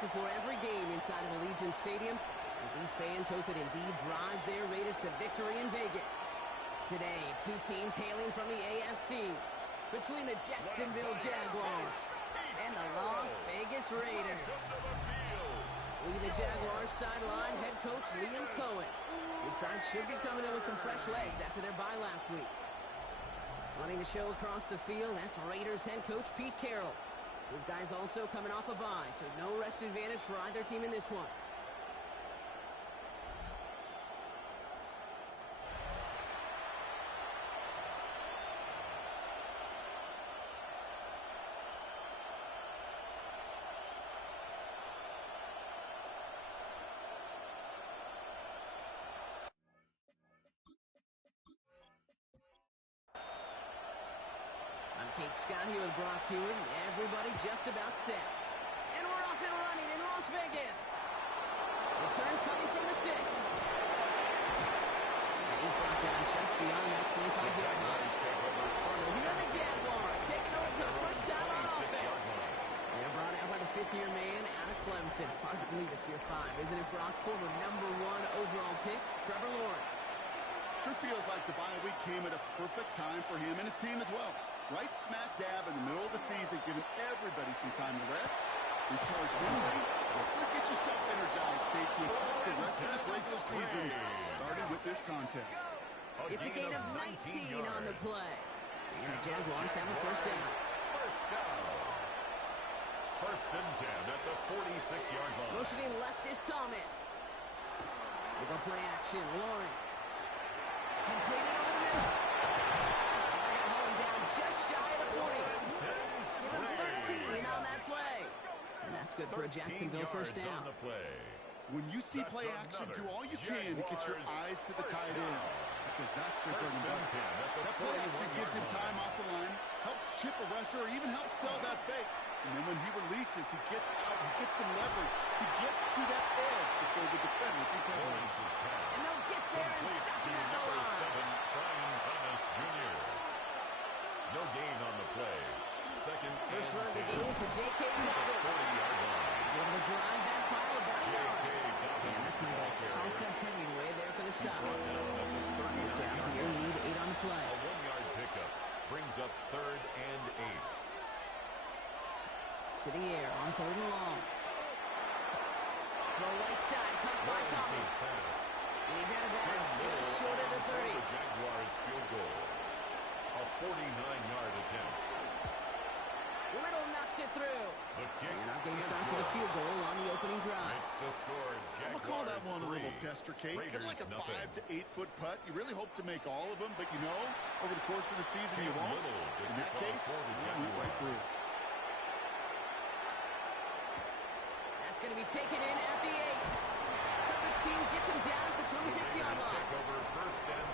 tonight before every game inside of Allegiant Stadium, as these fans hope it indeed drives their Raiders to victory in Vegas. Today, two teams hailing from the AFC, between the Jacksonville Jaguars and the Las Vegas Raiders. Leading the Jaguars sideline, head coach Liam Cohen. This side should be coming in with some fresh legs after their bye last week. Running the show across the field, that's Raiders head coach Pete Carroll. These guys also coming off a bye, so no rest advantage for either team in this one. Kate Scott here with Brock Hewitt. Everybody just about set. And we're off and running in Las Vegas. Return coming from the 6. And he's brought down just beyond that 25-yard line. Here are the Jaguars taking over for the first time on offense. They're brought out by the 5th-year man out of Clemson. Hard to believe it's year 5, isn't it, Brock? Former #1 overall pick, Trevor Lawrence. Sure feels like the bye week came at a perfect time for him and his team as well. Right smack dab in the middle of the season, giving everybody some time to rest, recharge memory, or get yourself energized, Kate, to attack the rest of this regular season, starting with this contest. It's a gain of 19 on the play. And the Jaguars have a first down. First down. First and 10 at the 46-yard line. Motioning left is Thomas. They go play action. Lawrence. Completed over the middle. Just shy of the 40. Give him 13 on that play. And that's good for a Jacksonville first down. On the play. When you see play action, do all you can to get your eyes to the tight end, because that's their bread and butter. That play action gives him time off the line, helps chip a rusher, or even helps sell that fake. And then when he releases, he gets out, he gets some leverage. He gets to that edge before the defender can cover. And they'll get there and stop him at the line. Brian Thomas Jr. No gain on the play. Second first run of the game for J.K. Dobbins. 40-yard line. He's able to drive that pile about a yard. And that's my guy, Tonka Hemingway there for the stop. Down here, need 8 on the play. A 1-yard pickup brings up 3rd and 8. To the air on 3rd and long. Throw right side, caught by Thomas. And he's out of bounds, just short of the 30. The Jaguars field goal. A 49-yard attempt. Little knocks it through. The kick and our game starts with a field goal on the opening drive. Makes the score. I'm going to call that one a little tester, Kate. Get like a 5 to 8 foot putt. You really hope to make all of them, but you know, over the course of the season you won't. In that case, you went right through. That's going to be taken in at the 8. Coverage team gets him down at the 26-yard line.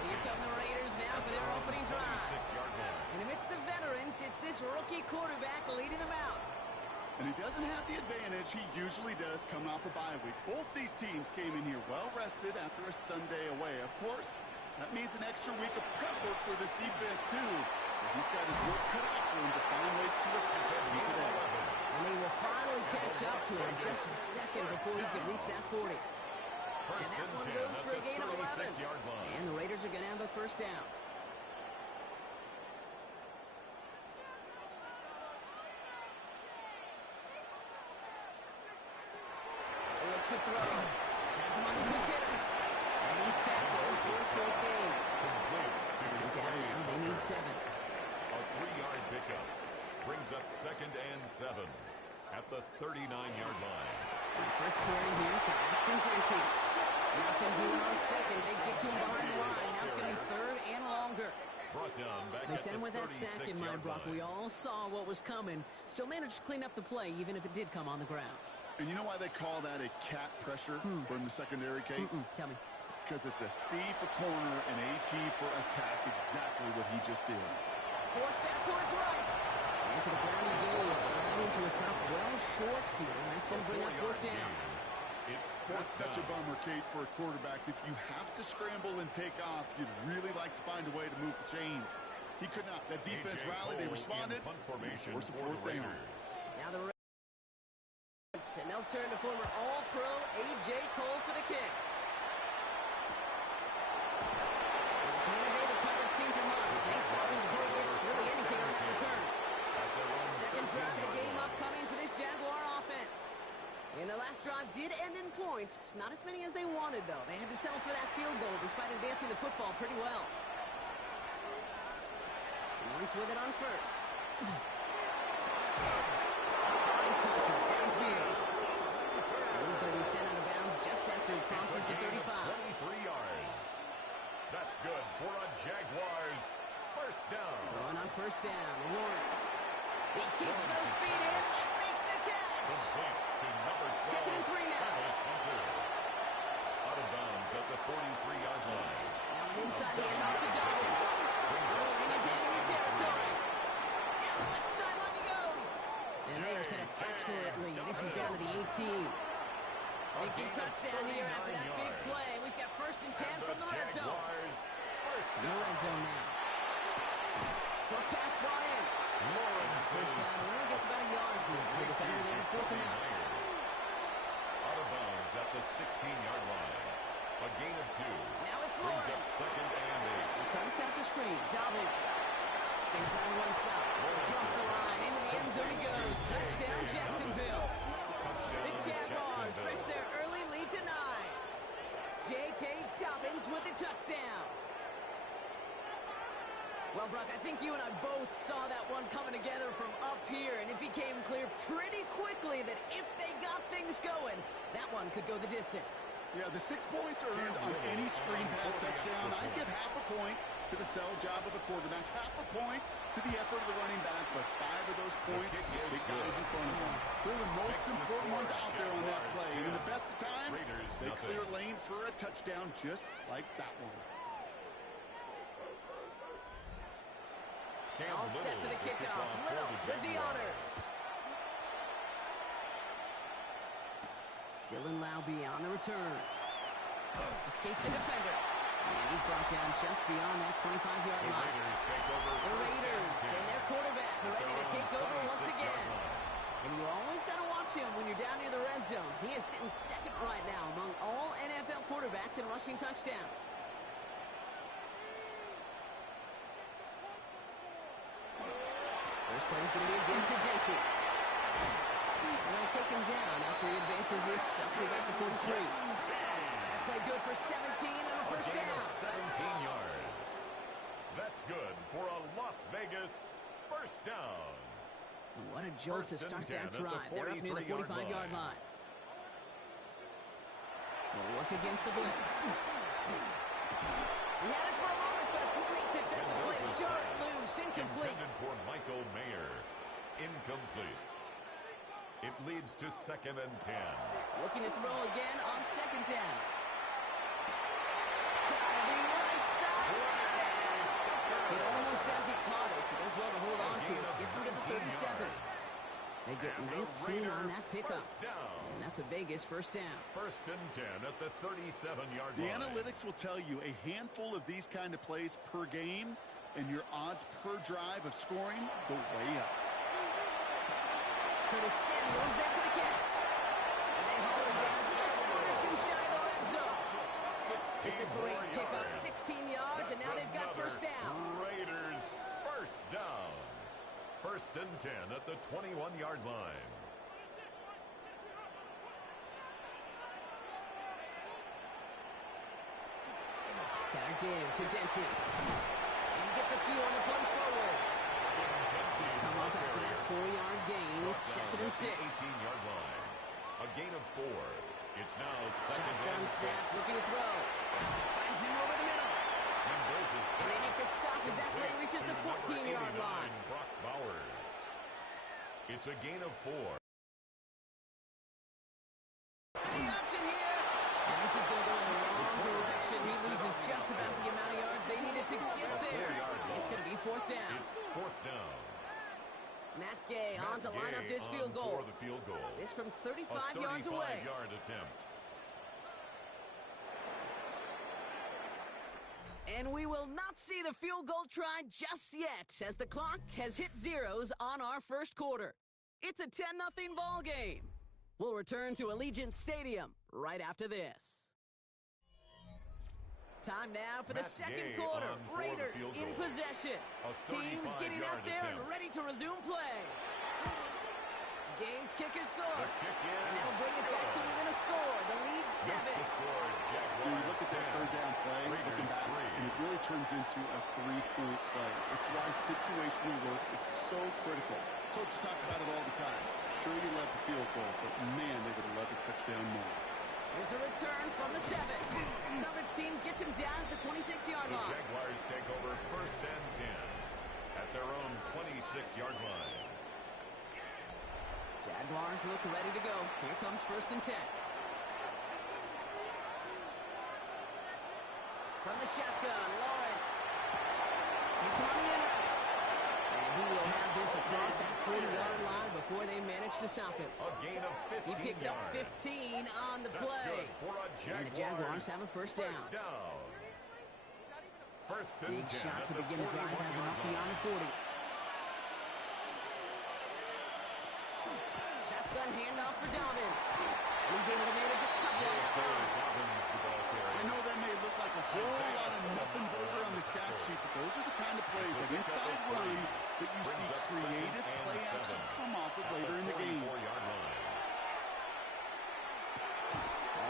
Here come the Raiders now for their opening drive. And amidst the veterans, it's this rookie quarterback leading them out. And he doesn't have the advantage he usually does coming off a bye week. Both these teams came in here well-rested after a Sunday away. Of course, that means an extra week of prep work for this defense, too. So he's got his work cut out for him to find ways to attack him today. And they will finally catch up to him just a second before he can reach that 40. And that one goes for a gain of 11. And the Raiders are going to have a first down. Look to throw. Has him on the quick hitter. And he's tackled for a 4th gain. Second down now. They need 7. A 3-yard pickup brings up 2nd and 7 at the 39-yard line. And first carry here for Ashton Jensen. Nothing doing on 2nd. They get to him behind the line. Now it's going to be 3rd and longer. Brought down back they sent him with that sack in mind, Brock. We all saw what was coming. Still managed to clean up the play, even if it did come on the ground. And you know why they call that a cat pressure from the secondary, Kate? Tell me. Because it's a C for corner and AT for attack, exactly what he just did. Forced that to his right. And to the ground he goes. Sliding to a stop well short here. And that's going to bring up 4th down. That's such a bummer, Kate, for a quarterback. If you have to scramble and take off, you'd really like to find a way to move the chains. He could not. That defense rallied. They responded. Force a 4th down. Now the and they'll turn to former All-Pro A.J. Cole for the kick. Can't obey the coverage team for much. They stop him before he gets really anything on that return. Second drive of the game upcoming for this Jaguar offense. And the last drive did end in points. Not as many as they wanted, though. They had to settle for that field goal despite advancing the football pretty well. Lawrence with it on first. Finds Hunter downfield. And he's going to be sent out of bounds just after he crosses the 35. 23 yards. That's good for a Jaguars first down. Throwing on first down, Lawrence. He keeps those feet in and makes the catch. Complete to number 12. Second and 3 now. Out of bounds at the 43-yard line. Now an inside handoff to Dobbins. And into enemy territory. Down the left sideline he goes. And they are set up excellently. This is down to the 18. Thinking touchdown here after that big play. We've got first and 10 from the red zone. In the red zone now. Short pass brought in. First down, only gets about a yard here. The defender there to force him out. Out of bounds at the 16-yard line. A gain of 2. Now it's Brings up Lawrence. second and 8. They try to set the screen. Dobbins spins out on one side. Across the line. Into the end zone he goes. Touchdown Jacksonville. The Jaguars stretch their early lead to 9. J.K. Dobbins with the touchdown. Well, Brock, I think you and I both saw that one coming together from up here, and it became clear pretty quickly that if they got things going, that one could go the distance. Yeah, the 6 points earned on any screen pass touchdown. I give half a point to the sell job of the quarterback, half a point to the effort of the running back, but 5 of those points to the big guys in front of them. They're the most important ones out there on that play. And in the best of times, they clear lane for a touchdown just like that one. All set for the kickoff. Little with the honors. Dylan Laube on the return. Escapes the defender. And he's brought down just beyond that 25-yard line. The Raiders and their quarterback ready to take over once again. And you always got to watch him when you're down near the red zone. He is sitting second right now among all NFL quarterbacks in rushing touchdowns. First play is going to be again to Jensen. And they'll take him down after he advances this up to about the 43. That play good for 17 and a first down. 17 yards. That's good for a Las Vegas first down. And what a jolt to start that drive. They're up near the 45-yard line. They'll work against the blitz. He had it for a moment, but a great defensive play. Jar it loose, incomplete. Intended for Michael Mayer. Incomplete. It leads to second and 10. Looking to throw again on second down. Diving right side. Got it. It almost as he caught it. He does well to hold on to it. Gets him to the 37. They get 19 on that pickup. And that's a Vegas first down. First and 10 at the 37-yard line. The analytics will tell you a handful of these kind of plays per game, and your odds per drive of scoring go way up. Curtis Samuels there for the catch. And they haul it down just a shy of the red zone. It's a great pickup, 16 yards, and now they've got first down. Raiders first down. First and 10 at the 21-yard line. Counter give to Jensen. And he gets a few on the punch forward. Come up after that 4-yard gain. It's second and 6. 18-yard line. A gain of 4. It's now second Shotgun and 6. snap, looking to throw. Finds him over the middle. And they make the stop as that play reaches the 14-yard line. Brock Bowers. It's a gain of 4. The option here. And this is going to go in the wrong direction. He loses just about the amount of yards they needed to get there. It's going to be fourth down. It's fourth down. Matt Gay on to line up this field goal. For the field goal. This from 35 yards away. 35-yard attempt. And we will not see the field goal try just yet as the clock has hit zeros on our first quarter. It's a 10-0 ball game. We'll return to Allegiant Stadium right after this. Time now for the second quarter. Raiders in possession. Teams getting out there and ready to resume play. Game's kick is good. And they'll bring it back to within a score. The lead 7. When you look at that third down play, looking back, and it really turns into a 3-point play. It's why situational work is so critical. Coaches talk about it all the time. Sure, you love the field goal, but man, they would love a touchdown more. Here's a return from the 7. Coverage team gets him down at the 26-yard line. The Jaguars take over 1st and 10 at their own 26-yard line. Jaguars look ready to go. Here comes 1st and 10. From the shotgun, Lawrence. It's on the end. And he will have this across that 40-yard line before they manage to stop him. A gain of 15 He picks up 15 on the play. And the Jaguars have a first down. Big shot to begin the drive has him up beyond the 40. Shotgun handoff for Dobbins. He's able to manage a couple on that run. I know that may look like a whole lot of nothing burger on the stat sheet, but those are the kind of plays, an inside run, that you see creative play action come off of later in the game. Called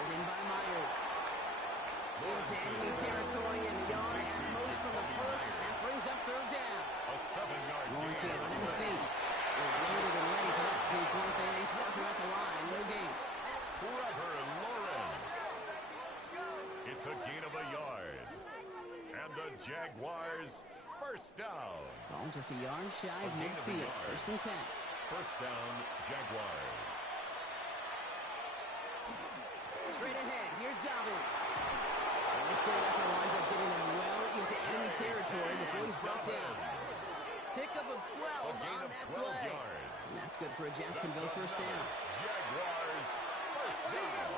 in by Myers. Into enemy territory and yard at most from the first. That brings up 3rd down. A 7-yard Lawrence in running the sneak. They're loaded and ready for that sneak. Once they stop him at the line, no gain. Trevor Lawrence. It's a gain of a yard. And the Jaguars first down. Ball just a yard shy of midfield. 1st and 10. First down, Jaguars. Straight ahead, here's Dobbins. And this quarterback winds up getting him well into enemy territory before he's brought down. Pickup of 12 on that play. And that's good for a Jacksonville first down. Jaguars first down.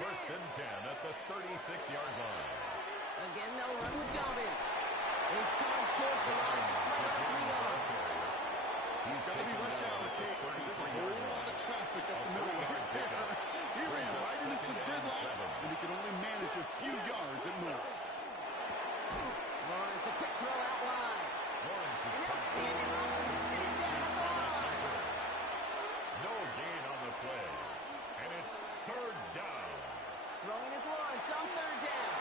1st and 10 at the 36-yard line. Again, they'll run with Dobbins. His charge towards the line. It's right on 3 yards. He's got to be rush hour, Kate. There's a whole lot of traffic up the middle right there. He ran right into some gridlock, and he can only manage a few yards at most. Lawrence, a quick throw out wide. And they'll stand him up and sit him down at the line. No gain on the play. And it's 3rd down. Throwing his Lawrence on 3rd down.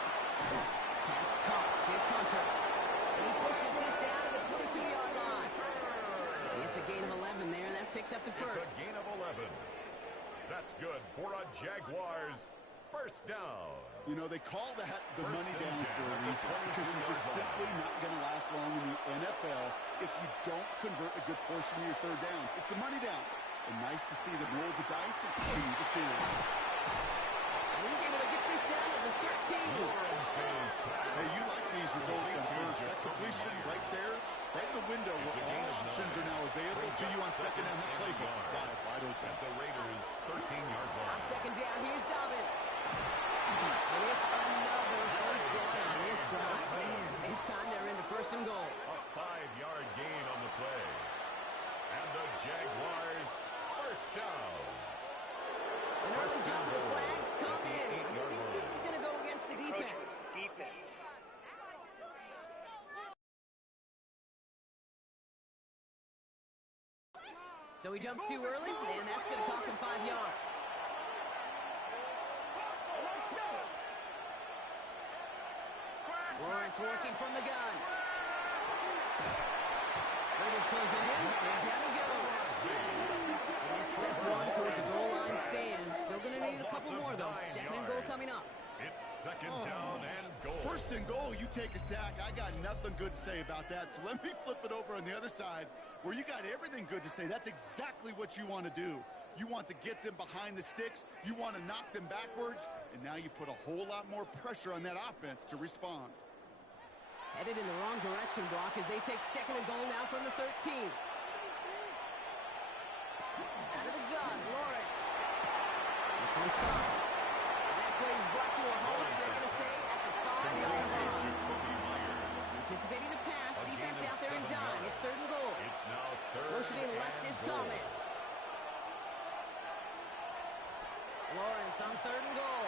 Pass caught. It's Hunter. And he pushes this down to the 22-yard line. It's a gain of 11 there. That picks up the first. It's a gain of 11. That's good for a Jaguars first down. You know, they call that the money down for a reason, because you're just simply not going to last long in the NFL if you don't convert a good portion of your 3rd downs. It's the money down. And nice to see them roll the dice and continue the series. And he's able to get this down to the 13. Hey, you like these results on first. That completion right there, right in the window where all options are now available to you on 2nd down. That playbook got it wide open. At the Raiders' 13-yard line. On 2nd down, here's Dobbins. And it's another first down on this drive. Man, this time they're into 1st and goal. A 5-yard gain on the play. And the Jaguars first down. An early jump of the flags come in. I think this is going to go against the defense. So he jumped too early, and that's going to cost him 5 yards. Lawrence working from the gun. Raiders close it in, and down he goes. And it's step 1 towards a goal line stand. Still going to need a couple more, though. 2nd and goal coming up. It's 2nd down and goal. 1st and goal, you take a sack. I got nothing good to say about that. So let me flip it over on the other side where you got everything good to say. That's exactly what you want to do. You want to get them behind the sticks. You want to knock them backwards. And now you put a whole lot more pressure on that offense to respond. Headed in the wrong direction, Brock, as they take 2nd and goal now from the 13. Out of the gun, Lawrence. This one's caught. And that play is brought to a halt, so they're going to say at the 5-yard line. Anticipating the pass, defense out there and dime. It's 3rd and goal. It's now 3rd. Motioning left is Thomas. 3rd and goal.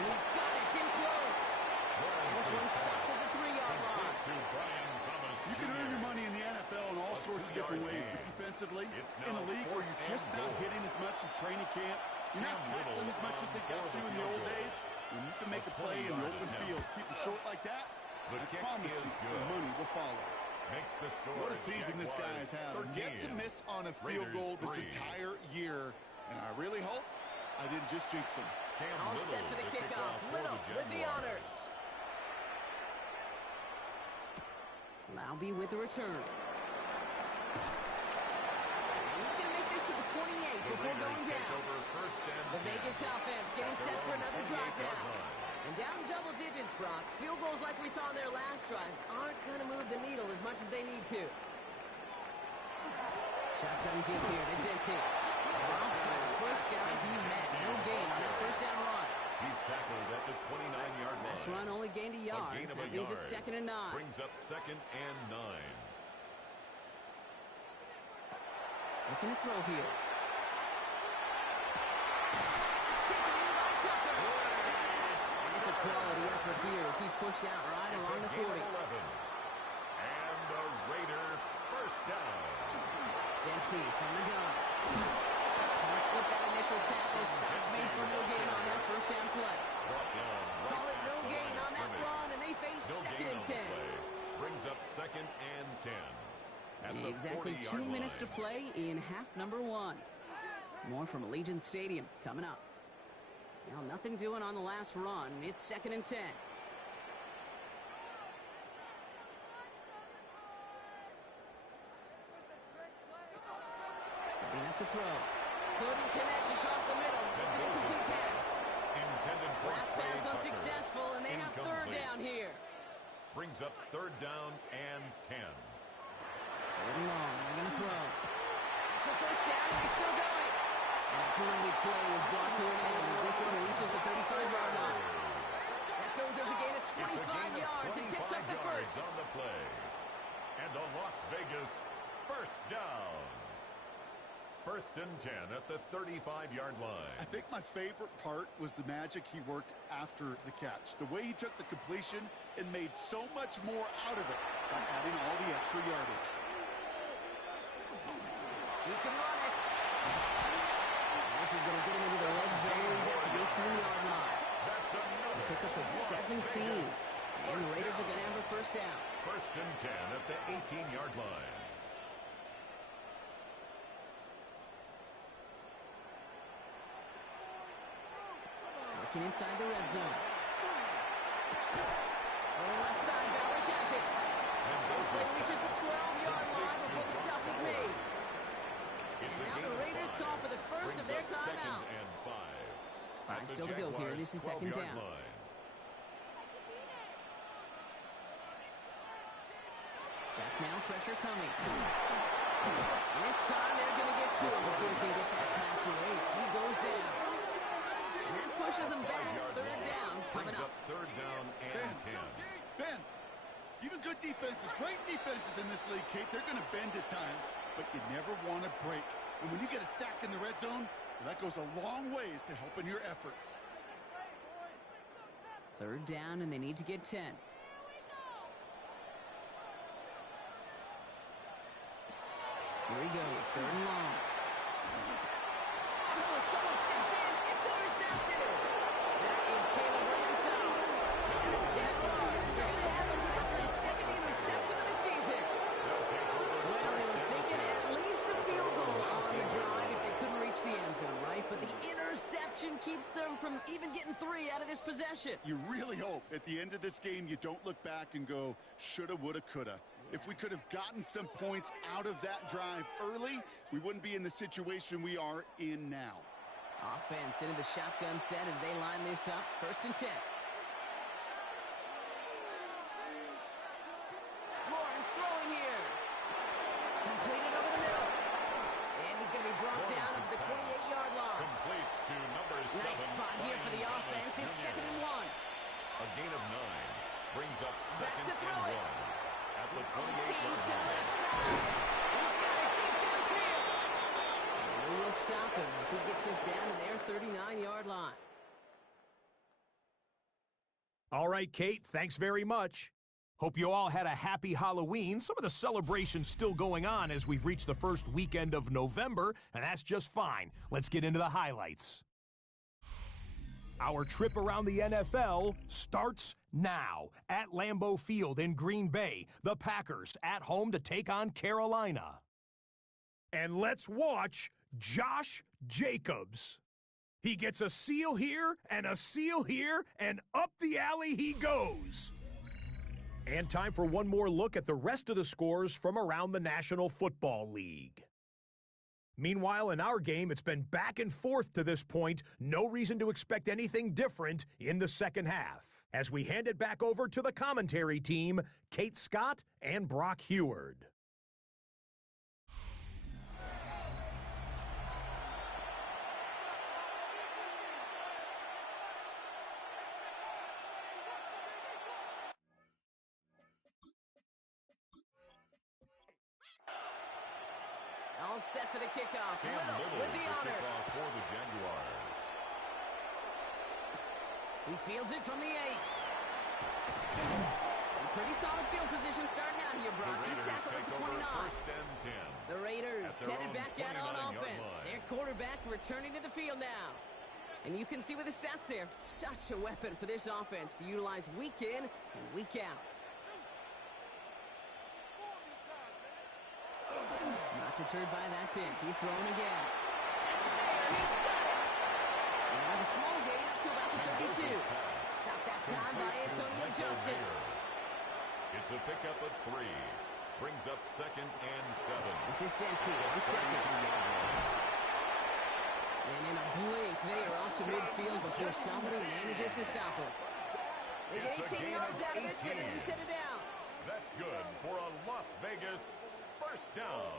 And he's got it. It's in close. And this one stopped at the 3-yard line. You can earn your money in the NFL in all sorts of different ways, but defensively, in a league where you're just not hitting as much in training camp, you're not tackling as much as they got to in the old days, when you can make a play in the open field, keep it short like that, I promise you some money will follow. What a season this guy has had. Yet to miss on a field goal this entire year, and I really hope I didn't just jinx him. All set for the kickoff. Little with the honors. Laube with the return. He's going to make this to the 28 before going down. The Vegas offense getting set for another drive now. And down double digits, Brock. Field goals like we saw in their last drive aren't going to move the needle as much as they need to. Shotgun give here to Genty. Brock for the first guy he met. No gain on that first down run. He's tackled at the 29-yard line. This run only gained a yard. That means it's 2nd and 9. Brings up 2nd and 9. Looking to throw here. It's taken in by Tucker. And it's a quality effort here as he's pushed out right along the 40. And the Raider first down. Genty from the gun. Can't slip that initial tackle. Stops made for no gain on that first down play. Call it no gain on that run, and they face 2nd and 10. Brings up 2nd and 10. Exactly 2 minutes to play in half number 1. More from Allegiant Stadium coming up. Now, nothing doing on the last run. It's 2nd and 10. Setting up to throw. Couldn't connect across the middle. It's an incomplete pass. Last pass unsuccessful, and they have 3rd down here. Brings up 3rd down and 10. 3rd and long. They're going to throw. It's the first down, and he's still going. And a great play is brought to an end as this one reaches the 35-yard line. That goes as a gain of 25 yards and picks up the first. On the play. And a Las Vegas first down. 1st and 10 at the 35-yard line. I think my favorite part was the magic he worked after the catch. The way he took the completion and made so much more out of it by adding all the extra yardage. He can run it. This is going to get him into the red zone. He's at the 18-yard line. That's another pick up of 17. And the Raiders are going to have a first down. 1st and 10 at the 18-yard line. Working inside the red zone. Going left side, Bowers has it. This play reaches the 12-yard line before the stop is made. And now the Raiders call for the first of their timeouts. 5 still to go here. This is 2nd down. Back now, pressure coming. And this time they're going to get to him before he can get that pass away. So he goes down. And that pushes him back. 3rd down coming up. 3rd down and 10. Bend. Even good defenses, great defenses in this league, Kate, they're going to bend at times, but you never want to break. And when you get a sack in the red zone, that goes a long ways to helping your efforts. 3rd down, and they need to get 10. Here he goes, 3rd and long. Oh, someone stepped in. It's intercepted. That is Caleb Ransom. And the Jaguars are going to have him for his 2nd interception of the season. Well, they were thinking at least a field goal on the drive if they couldn't reach the end zone, right? But the interception keeps them from even getting 3 out of this possession. You really hope at the end of this game you don't look back and go, shoulda, woulda, coulda. If we could have gotten some points out of that drive early, we wouldn't be in the situation we are in now. Offense into the shotgun set as they line this up. 1st and 10. Lawrence throwing here. Completed over the middle. And he's going to be brought down up to the 28-yard line. Complete to number 7. Nice spot here for the offense. It's 2nd and 1. A gain of 9 brings up 2nd to throw and it. 1. At the Deep 28-yard to the line. left side. He's got it deep downfield. And he will stop him as he gets this down to their 39-yard line. All right, Kate, thanks very much. Hope you all had a happy Halloween. Some of the celebrations still going on as we've reached the first weekend of November, and that's just fine. Let's get into the highlights. Our trip around the NFL starts now at Lambeau Field in Green Bay. The Packers at home to take on Carolina. And let's watch Josh Jacobs. He gets a seal here and a seal here, and up the alley he goes. And time for one more look at the rest of the scores from around the National Football League. Meanwhile, in our game, it's been back and forth to this point. No reason to expect anything different in the second half. As we hand it back over to the commentary team, Kate Scott and Brock Heward. All set for the kickoff. Little with the honors. Kickoff for the Jaguars. He fields it from the 8. Pretty solid field position starting out here, Brock. He's tackled at the 29. The Raiders headed back out on offense. Their quarterback returning to the field now. And you can see with the stats there, such a weapon for this offense to utilize week in and week out. Not deterred by that pick. He's throwing again. That's there. He's got it. And have a small gain up to about the 32. Stop that time by Antonio Johnson. It's a pickup of 3. Brings up 2nd and 7. This is Genty on 2nd. And in a blink, they are off to midfield before somebody manages to stop him. They get 18 yards out of it and a new set of downs. That's good for a Las Vegas first down.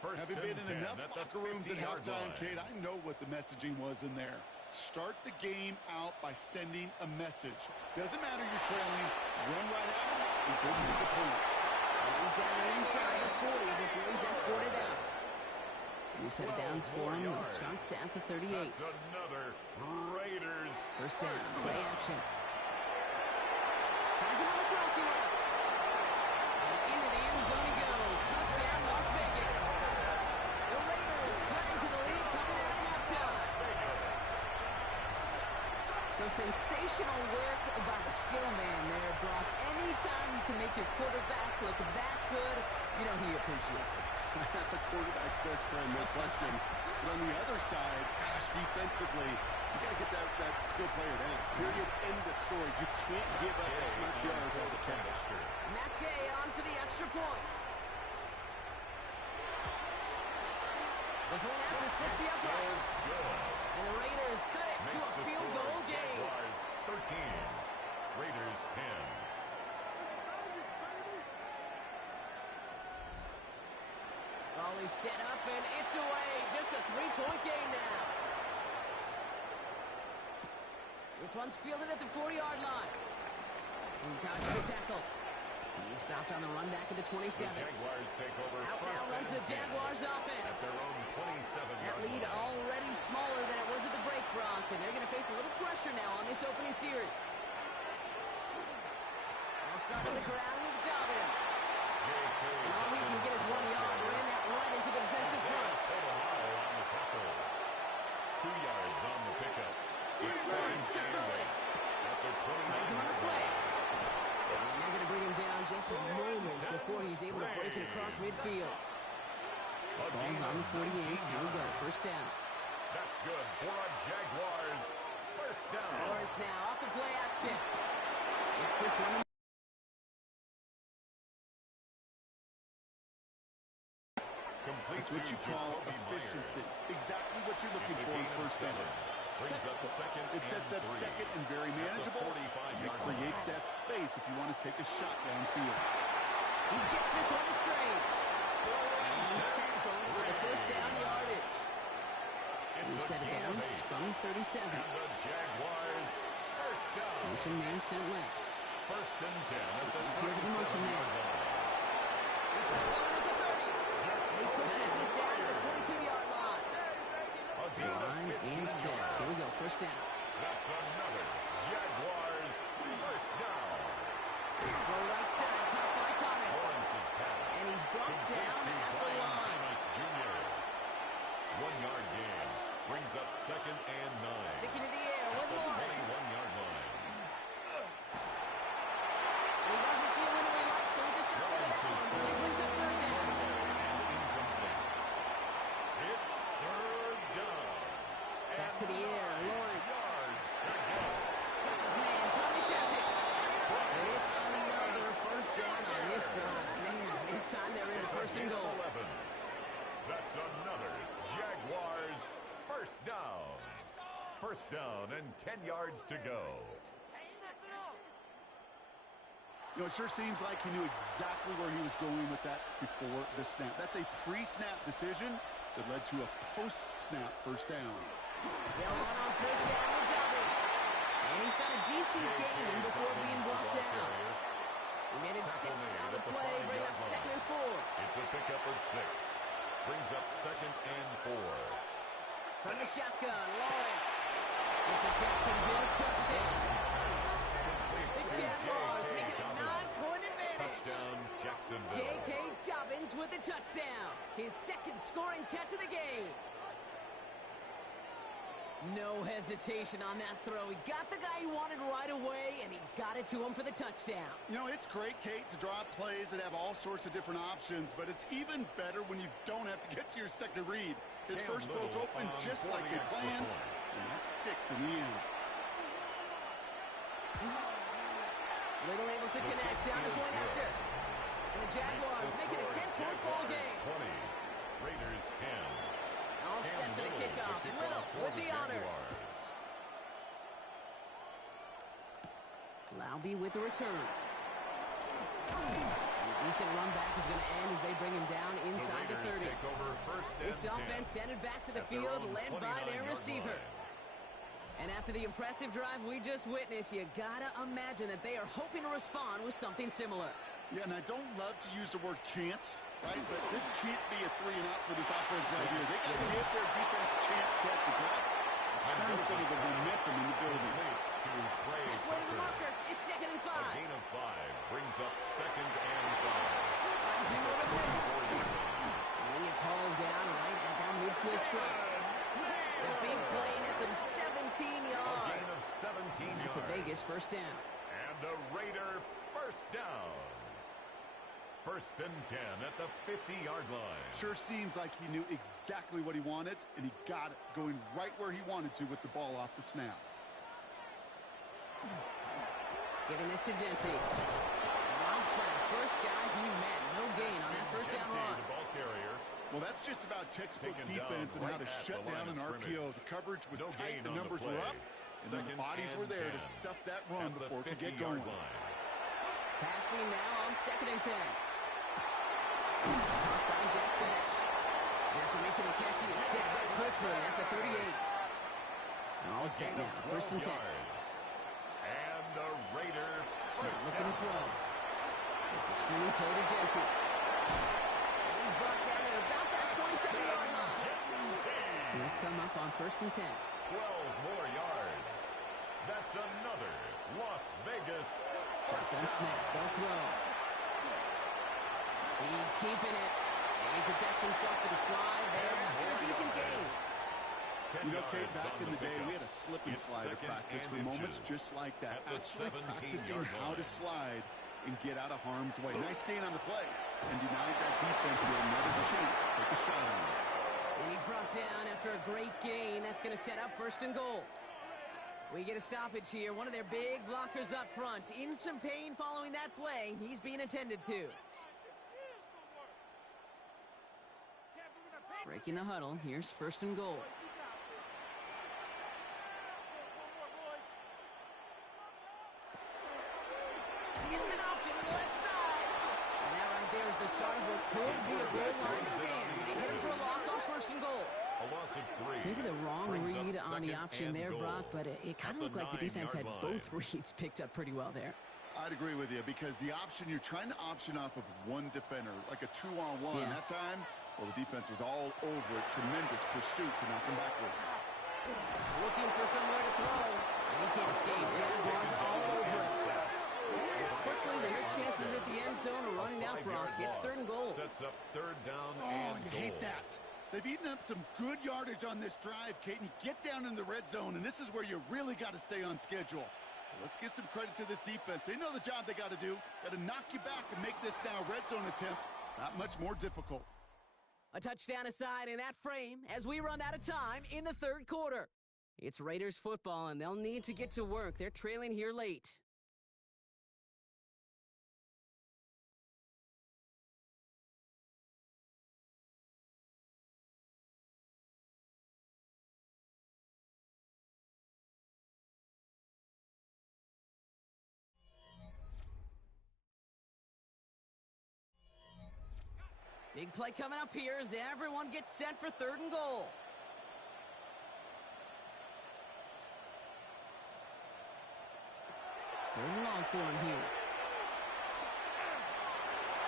Having been in enough locker rooms at halftime, Kate, I know what the messaging was in there. Start the game out by sending a message. Doesn't matter you're trailing, run right at him and go to the point. He's down inside the 40 before he's escorted out. New set of downs for him and starts at the 38. That's another Raiders first down, play action. Finds him on the crossing route. And into the end zone he goes. Touchdown, Las Vegas. The Raiders cutting to the lead coming in at halftime. So sensational work by the skill man there, Brock. Anytime you can make your quarterback look that good, you know he appreciates it. That's a quarterback's best friend, no question. But on the other side, gosh, defensively, you got to get that skill player down. Period. End of story. You can't give up that much yards as a catch. Matt Gay on for the extra point. The point after splits the upright. And the Raiders cut it to a field goal game. 13. Raiders 10. Ball is set up and it's away. Just a 3-point game now. This one's fielded at the 40-yard line. He dodged the tackle. He's stopped on the run back at the 27. The Jaguars take over. Out now runs the Jaguars offense. At their own 27-yard that lead already smaller than it was at the break, Brock, and they're going to face a little pressure now on this opening series. I'll start on the ground with Dobbins. And all he can get is 1 yard. Ran that right into the defensive front. 2 yards on the pickup. It's Lawrence to throw it. At the 29. Finds him on a slant. And they're going to bring him down just a moment before he's able to break it across midfield. Ball's on the 48. Here we go. First down. That's good for a Jaguars. First down. Lawrence now off the play action. Gets this one. It's what you call efficiency. Exactly what you're looking for in first down. It sets up second and very manageable. It creates that space if you want to take a shot downfield. He gets this one straight. And he's tackled for the first down yardage. New set of downs from 37. The Jaguars first down. Motion man sent left. First and 10 at the motion man. First down going at the 30. He pushes this down to the 22-yard line. Line and set. Here we go, first down. That's another Jaguars first down. Throw right side, caught by Thomas. Lawrence's pass. And he's brought down at the line. Thomas Jr. 1-yard gain brings up 2nd and 9. Sticking in the air At with the Lawrence. 21-yard line. He doesn't see a winner he likes, so he just got rid of that one. But he brings up third down. It's third down. Back to the air, Lawrence. Yards to go. Got his man, Thomas has it. And it's another first down on this drive. Man, this time they're in the first and goal. 11. That's another Jaguars first down. First down and 10 yards to go. You know, it sure seems like he knew exactly where he was going with that before the snap. That's a pre-snap decision that led to a post-snap first down. They'll run on first down with Dobbins. And he's got a decent gain before being brought down. He managed 6 on the play, bringing up 2nd and 4. It's a pickup of 6. Brings up 2nd and 4. From the shotgun, Lawrence. It's a Jacksonville touchdown. The Jaguars make it a 9-point advantage. Touchdown, Jacksonville. J.K. Dobbins with the touchdown. His 2nd scoring catch of the game. No hesitation on that throw. He got the guy he wanted right away, and he got it to him for the touchdown. You know, it's great, Kate, to draw up plays that have all sorts of different options, but it's even better when you don't have to get to your second read. His first broke open just like they planned, and that's 6 in the end. Little able to connect on the point after. And the Jaguars make it a 10-point ball game. 20. Raiders 10. All set for the kickoff. Little with the honors. Laube with the return. A decent run back is going to end as they bring him down inside the 30. This offense sent it back to the field, led by their receiver. And after the impressive drive we just witnessed, you gotta imagine that they are hoping to respond with something similar. Yeah, and I don't love to use the word can't, right? But this can't be a 3-and-out for this offense right here. They got to give their defense a chance to catch the drop, turn some of the momentum in the building. Halfway to the marker, it's 2nd and 5. A gain of 5 brings up 2nd and 5. And he is hauled down right at that midfield stripe. The big play nets him 17 yards. A gain of 17 That's yards. a Vegas first down. And a Raider first down. 1st and 10 at the 50-yard line. Sure seems like he knew exactly what he wanted, and he got it going right where he wanted to with the ball off the snap. Giving this to Genty. Rob Flat, first guy he met. No gain on that first down run. The ball carrier. Well, that's just about textbook Taken defense and down how to right shut at the down line an of RPO. The coverage was No tight, gain the on the numbers play. were up, and then the 2nd bodies were and there to 10 stuff that run at the before it could get 50-yard going. line. Passing now on 2nd and 10. It's caught by Jack Bash. And after making a catch, he is decked quickly at the 38. And all set now, 1st and 10. And the Raider first Looking to down. throw. It's a screen play to Genty. And he's brought down at about that 27-yard line. He'll come up on 1st and 10. 12 more yards. That's another Las Vegas first Shotgun down. snap, they'll throw. He's keeping it. And he protects himself for the slide there after a decent gain. You know, Kate, back in the day, we had a slip and slide at practice for moments just like that. At the Actually 17-yard practicing how to line. slide and get out of harm's way. Nice gain on the play. And denied that defense with another chance to take a shot on him. And he's brought down after a great gain. That's going to set up 1st and goal. We get a stoppage here. One of their big blockers up front. In some pain following that play. He's being attended to. Breaking the huddle. Here's 1st and goal. It's an option to the left side. And that right there is the start of what could be a goal line stand. They hit him for a loss on 1st and goal. A loss of 3. Maybe the wrong Brings up read on the 2nd option and there, goal. Brock, but it kind of At looked like the defense had 9-yard line. both reads picked up pretty well there. I'd agree with you because the option, you're trying to option off of one defender, like a 2-on-1. Yeah. That time, Well, the defense was all over a tremendous pursuit to knock him backwards. Looking for somewhere to throw. And he can't escape. Jaguars all over it. Quickly, their chances at the end zone are running out, Brock. It's 3rd and goal. Sets up 3rd down Oh, and you goal. hate that. They've eaten up some good yardage on this drive, Kate, and you get down in the red zone, and this is where you really got to stay on schedule. Let's give some credit to this defense. They know the job they got to do. Got to knock you back and make this now red zone attempt not much more difficult. A touchdown aside in that frame as we run out of time in the 3rd quarter. It's Raiders football, and they'll need to get to work. They're trailing here late. Big play coming up here as everyone gets set for 3rd and goal. Third and long for him here.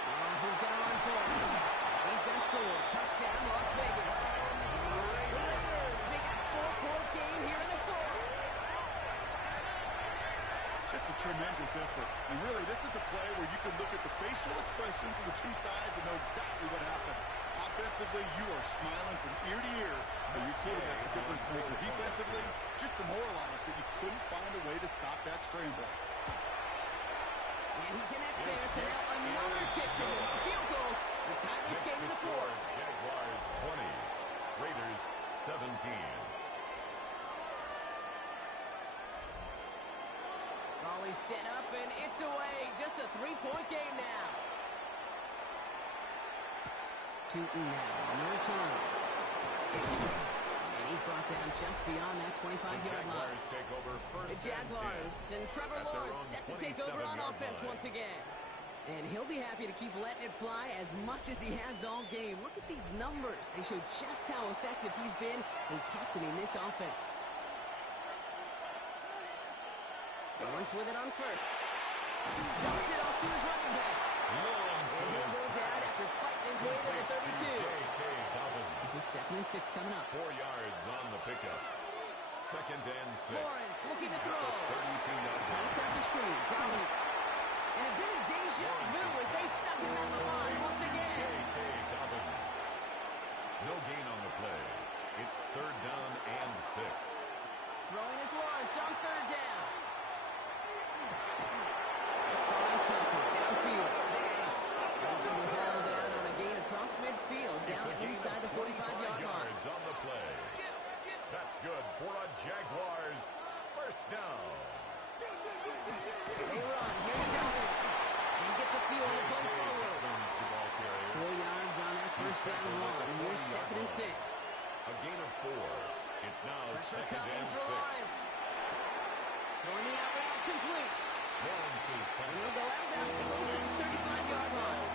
And he's going to run for it. He's going to score. Touchdown, Las Vegas. Raiders make a 4-point game here in the 4th. Just a tremendous effort. And really, this is a play where you can look at the facial expressions of the two sides and know exactly what happened. Offensively, you are smiling from ear to ear, but your quarterback's a difference maker. Defensively, just demoralized that you couldn't find a way to stop that scramble. And he connects there, so now another kick from him. A field goal to tie this game to the 4th. Jaguars 20, Raiders 17. Raleigh set up, and it's away. Just a 3-point game now. Tootin now on the return. And he's brought down just beyond that 25-yard line. Take over The Jaguars and Trevor Lawrence set to take over on offense once again. And he'll be happy to keep letting it fly as much as he has all game. Look at these numbers. They show just how effective he's been in captaining this offense. Lawrence with it on first. Dumps it off to his running back. And he'll go down after fighting his way to the 32. This is 2nd and 6 coming up. 4 yards on the pickup. 2nd and 6. Lawrence looking to throw. 32-yard Trying to set the screen. Dominant. And a bit of deja vu as they stuck him at the line once again. No gain on the play. It's 3rd down and 6. Throwing is Lawrence on 3rd down. Finds Hunter downfield. He's going to be hauled down on a gain across midfield, down inside the 45-yard line. On the play. That's good for a Jaguars 1st down. They run. Here's Dobbins. And he gets a field and it goes forward. 4 yards on that 1st down run. Here's 2nd and 6. A gain of 4. It's now Pressure 2nd coming and for 6. Lawrence. Throwing the out route complete. And he'll go out of bounds close to the 35-yard line.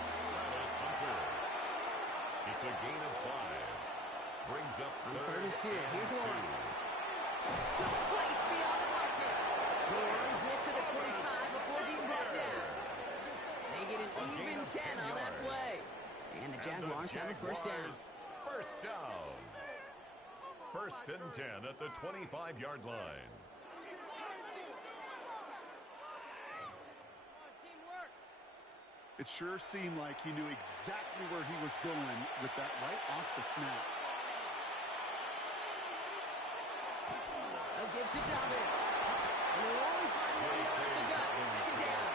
It's a gain of 5. Brings up On 3rd and 2. Here's Lawrence. 2. Complete beyond the marker. He runs this to the 25 before being brought down. They get an even 10 on that play. And the Jaguars have a 1st down. 1st down. 1st and 10 at the 25-yard line. It sure seemed like he knew exactly where he was going with that right off the snap. A give to Dobbins. And they'll only find 1 yard up the gut. 2nd down.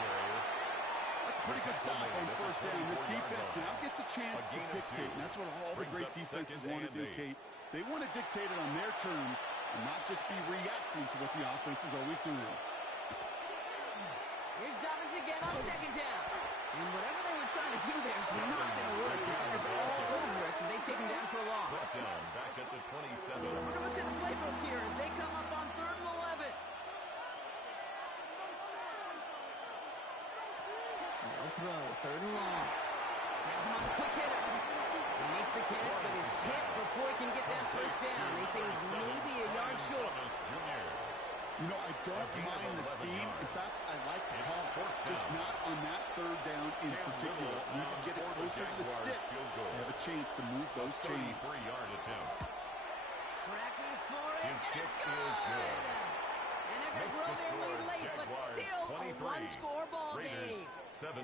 That's a pretty good stop on 1st down. This defense now gets a chance to dictate, and that's what all the great defenses want to do, Kate. They want to dictate it on their terms and not just be reacting to what the offense is always doing. Here's Dobbins again on 2nd down. And whatever they were trying to do there is not going to work. Defenders all over it, so they take him down for a loss. Back at the 27. I wonder what's in the playbook here as they come up on 3rd and 11. They'll throw, 3rd and long. Has him on the quick hitter. He makes the catch, but is hit before he can get that 1st down. They say he's maybe a yard short. You know, I don't mind the scheme. In fact, I like the call. Just not on that third down in particular. Need to get it closer to the sticks to have a chance to move those chains. 33-yard attempt. Cracking for it, and it's good! And they're going to blow their lead late, but still a one-score ball game. 17.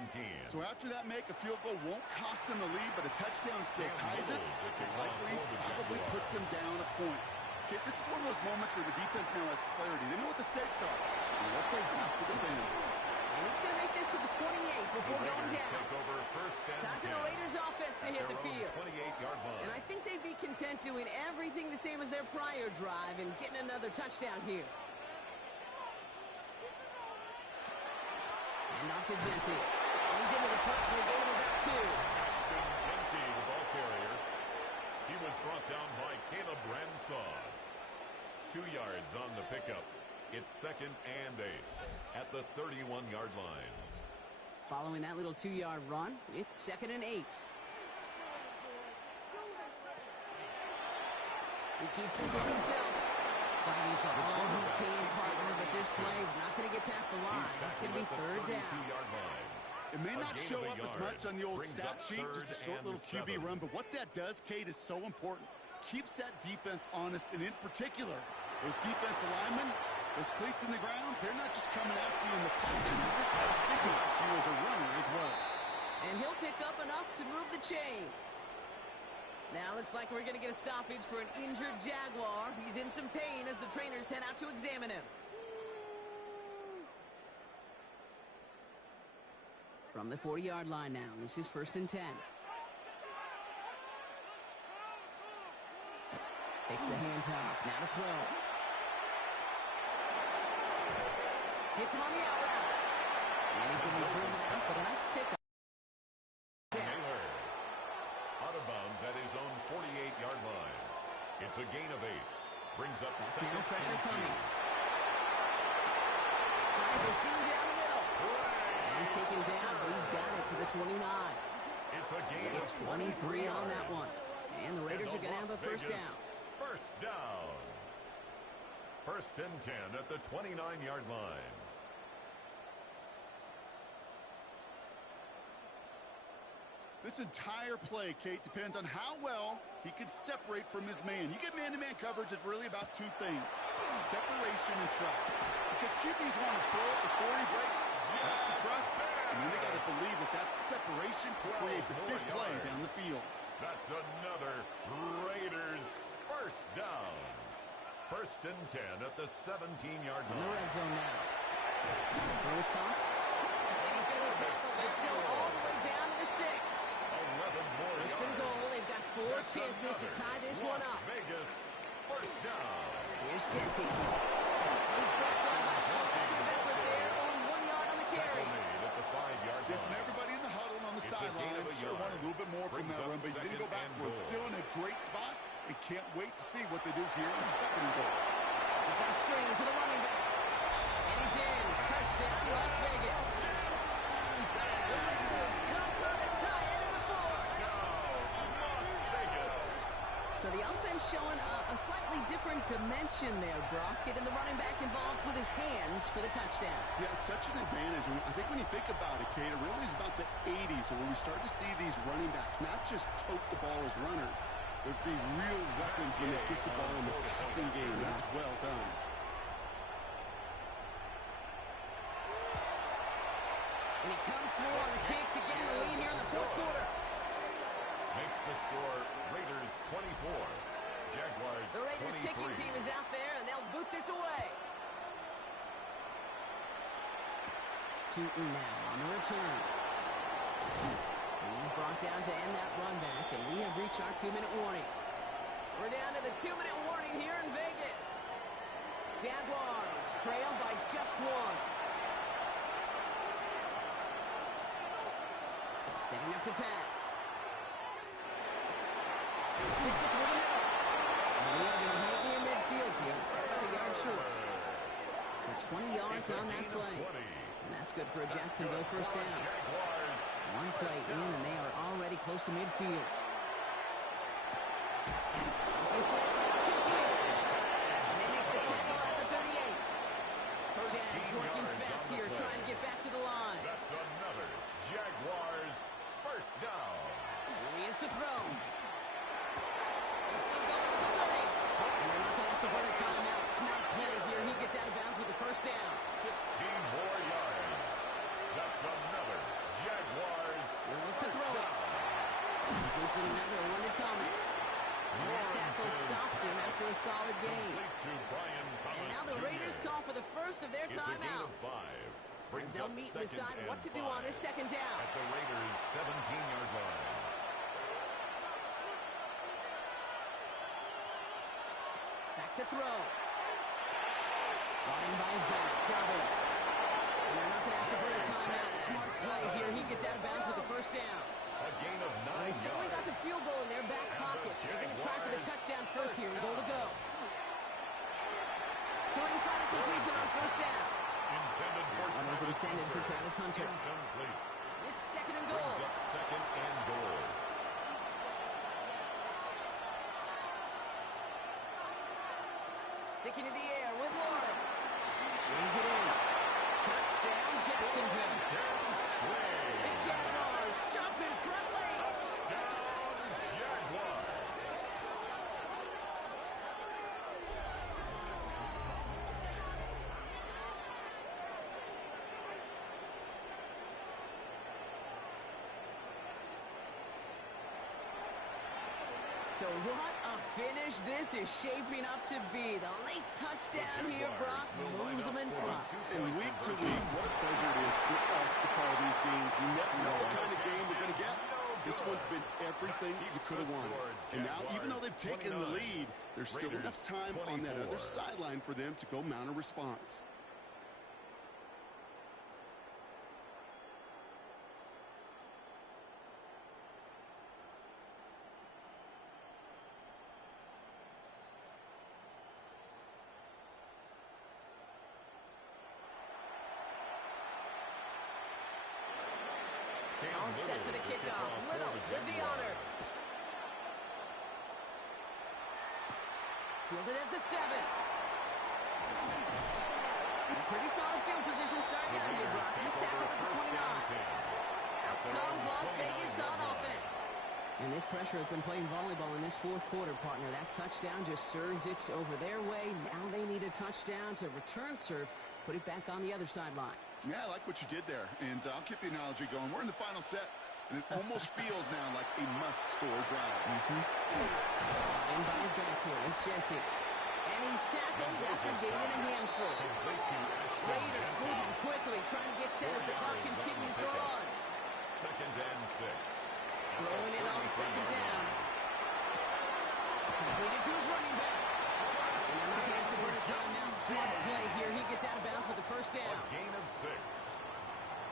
So after that make, a field goal won't cost them the lead, but a touchdown still ties it. It likely probably puts them down a point. Okay, this is one of those moments where the defense now has clarity. They know what the stakes are and what they have to defend. And he's going to make this to the 28 before going down. Take over first and Time to the Raiders offense to hit the field. 28-yard line. And I think they'd be content doing everything the same as their prior drive and getting another touchdown here. And off to Genty. And he's into the front for a gain of about 2. Genty, the ball carrier. He was brought down by Caleb Ransaw. 2 yards on the pickup. It's 2nd and 8 at the 31-yard line. Following that little 2-yard run, it's 2nd and 8. He keeps this one himself. Fighting for all he can, partner, but this play is not going to get past the line. It's going to be 3rd down. It may not show up as much on the old stat sheet, just a short little QB run, but what that does, Kate, is so important. Keeps that defense honest, and in particular, those defensive linemen, those cleats in the ground, they're not just coming after you in the pocket. They're thinking about you as a runner as well. And he'll pick up enough to move the chains. Now looks like we're going to get a stoppage for an injured Jaguar. He's in some pain as the trainers head out to examine him. From the 40-yard line now, this is 1st and 10. Takes the handoff, now to throw. Hits him on the out route. And he's going to be driven out, but a nice pickup. Naylor out of bounds at his own 48-yard line. It's a gain of 8. Brings up Back 2nd now, pressure and 2. coming. Finds a seam down the middle. And he's taken down, but he's got it to the 29. It's a gain of 23 on that one. And the Raiders are going to have a first down. First down. 1st and 10 at the 29-yard line. This entire play, Kate, depends on how well he can separate from his man. You get man-to-man coverage, it's really about 2 things. Separation and trust. Because QBs want to throw it before he breaks. That's the trust. And then they got to believe that that separation can create the big play down the field. That's another Raiders first down. 1st and 10 at the 17-yard line. In the red zone now. Throw is caught. And he's going to be tackled. It's still all the way down to the 6. 11 more First and goal. They've got 4 chances to tie this one up. Vegas, first down. Here's Genty. He's brought down by offensive effort there. Only 1 yard on the carry. At the 5-yard line. Listen, everybody in the huddle on the sidelines sure wanted a little bit more from that run, but he didn't go backwards. Still in a great spot, and can't wait to see what they do here on 2nd and goal. They've got a screen to the running back. And he's in. Touchdown, Las Vegas. The Raiders come through to tie it in the 4th. So the offense showing a slightly different dimension there, Brock. Getting the running back involved with his hands for the touchdown. Yeah, such an advantage. I think when you think about it, Kate, it really is about the 80s where we start to see these running backs not just tote the ball as runners, but be real weapons when they get the ball in the passing game. That's well done. And he comes through on the kick to get the lead here in the 4th quarter. Makes the score Raiders 24. Jaguars 23. The Raiders kicking team is out there, and they'll boot this away. Tootin now on the return. He's brought down to end that run back, and we have reached our 2-minute warning. We're down to the 2-minute warning here in Vegas. Jaguars trail by just 1. Setting up to pass. Fits it through the middle. And he has him right near midfield here. It's about a yard short. So 20 yards on that play. And that's good for a Jacksonville first down. 1 play in, and they are already close to midfield. And they make the tackle at the 38. Jags working fast here, trying to get back to the line. That's another Jaguars first down. Here he is to throw. He's still going to the 30. And they're not going to have to run a timeout. Smart play here. He gets out of bounds with the first down. 16 more yards. That's another Jaguars He'll look to first throw it. down. He gets another one to Thomas. And that tackle stops him after a solid gain. Complete to Brian Thomas And now the Jr. Raiders call for the first of their It's a gain of timeouts. 5. As Brings they'll up meet and second decide and what to do on 5 this second down. at the Raiders' 17-yard line. Back to throw. Running by his back, Dobbins. And they're not going to have to burn a timeout. Smart play here. He gets out of bounds with the first down. A gain of 9 They've certainly got the field goal in their back pocket. They're going to try for the touchdown first here and goal to go. Couldn't find a completion on first down. Intended for That was Travis intended for Hunter. Travis Hunter. Incomplete. It's second and goal. Brings up second and goal. Sticking in the air with Lawrence. Brings it in. Touchdown, Jacksonville. The Jaguars jump in front late. Down Jaguars. So what a finish this is shaping up to be. The late touchdown here, Brock, moves them in front. And week to week, what a pleasure it is for us to call these games. We never know what kind of game we're going to get. This one's been everything you could have wanted. And now, even though they've taken the lead, there's still enough time on that other sideline for them to go mount a response. All set for the kickoff. Little with the honors. Fielded at the 7. Pretty solid field position starting out here, Brock. He's tackled at the 29. Out comes Las Vegas on offense. And this pressure has been playing volleyball in this fourth quarter, partner. That touchdown just served it over their way. Now they need a touchdown to return serve, put it back on the other sideline. Yeah, I like what you did there. And I'll keep the analogy going. We're in the final set, and it almost feels now like a must-score drive. In by his back here, it's Jensen. And he's tackled after gaining a handful. Raiders moving quickly, trying to get set as the clock continues to run. Second and 6. Throwing it on second down. Completed to his running back. And they're not going to have to burn a timeout. Smart play here. He gets out of bounds with the first down. A gain of 6.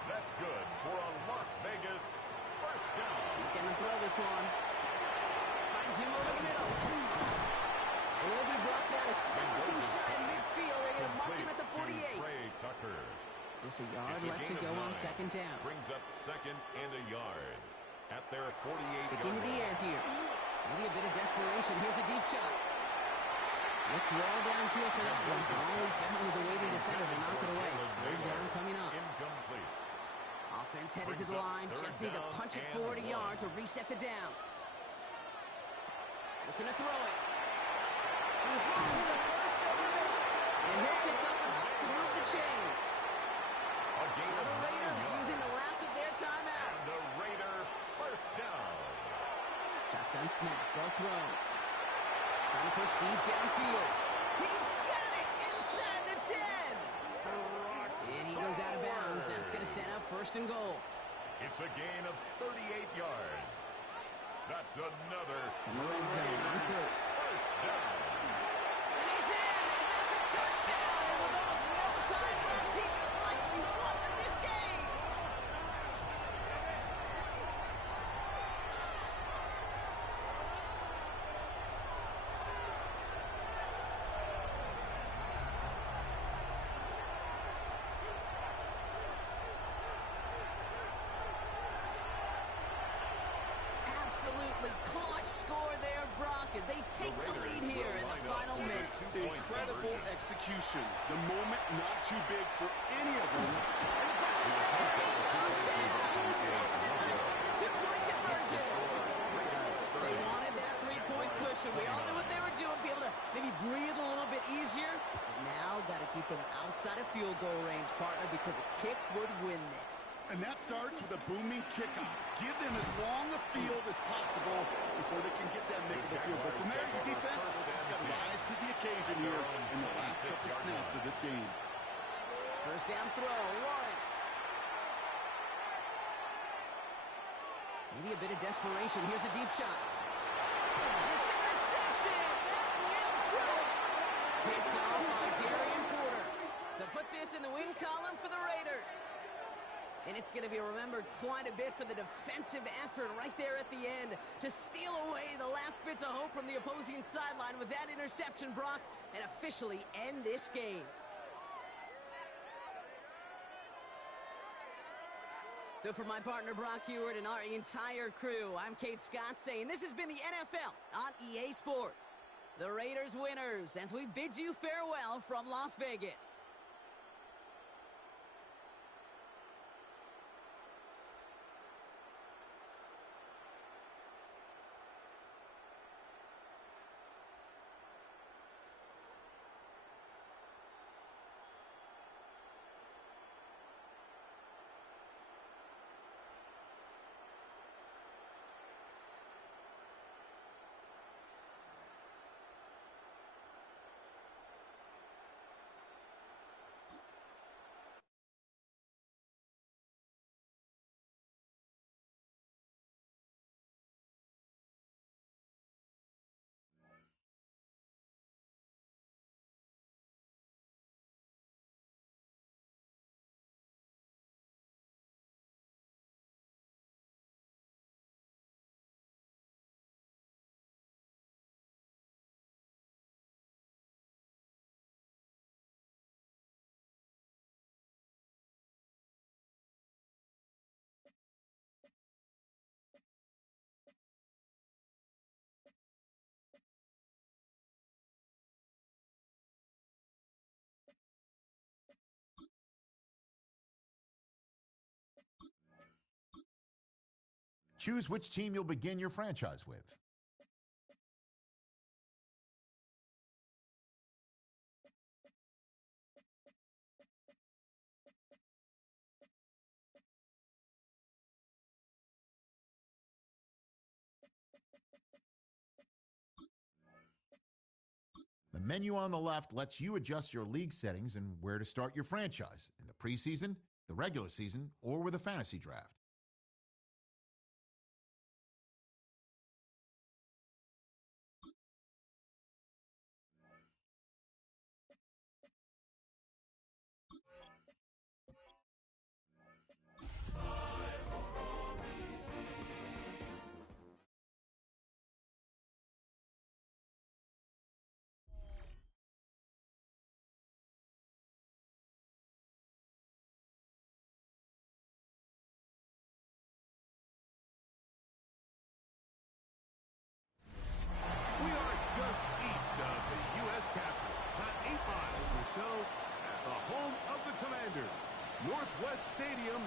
That's good for a Las Vegas first down. He's going to throw this one. Finds him over the middle. And he'll be brought down a step or two shy in midfield. They're going to mark him at the 48. Trey Tucker. Just a yard It's a left to gain go of on 9. second down. Brings up second and a yard at their 48-yard Sticking to the air here. Maybe a bit of desperation. Here's a deep shot. Looked well downfield for that one. All he found was a waiting defender to knock it away. Third down coming up. Incomplete. Offense headed to the line. Just need to punch it 40 yards to reset the downs. Looking to throw it. He has the first over the middle. And he'll pick up enough to move the chains. A gain Now of the 9 Raiders yards. using the last of their timeouts. The Raider first down. Shotgun snap. They'll throw. Trying to push deep downfield. He's got it inside the 10. And he goes out of bounds. That's going to set up first and goal. It's a gain of 38 yards. That's another In the red zone on first. first down. And he's in. And that's a touchdown. And with almost no time left, he just likely won them this game. Absolutely clutch score there, Brock, as they they take the lead here in the final minutes. Incredible execution. The moment not too big for any of them. And the pressure's there. He goes down. The Saints denies them the two-point conversion. They wanted that three-point cushion. We all knew what they were doing, be able to maybe breathe a little bit easier. But now, got to keep them outside of field goal range, partner, because a kick would win this. And that starts with a booming kickoff. Give them as long a field as possible before they can get that nickable field goal. From there, your defense has just got to rise to the occasion here in the last couple snaps of this game. First down throw, Lawrence. Maybe a bit of desperation. Here's a deep shot. It's intercepted. That will do it. Picked off by Darian Porter. So put this in the win column for the Raiders. And it's going to be remembered quite a bit for the defensive effort right there at the end to steal away the last bits of hope from the opposing sideline with that interception, Brock, and officially end this game. So for my partner Brock Heward and our entire crew, I'm Kate Scott saying this has been the NFL on EA Sports. The Raiders winners as we bid you farewell from Las Vegas. Choose which team you'll begin your franchise with. The menu on the left lets you adjust your league settings and where to start your franchise, in the preseason, the regular season, or with a fantasy draft. We are just east of the U.S. Capitol, about 8 miles or so, at the home of the Commanders, Northwest Stadium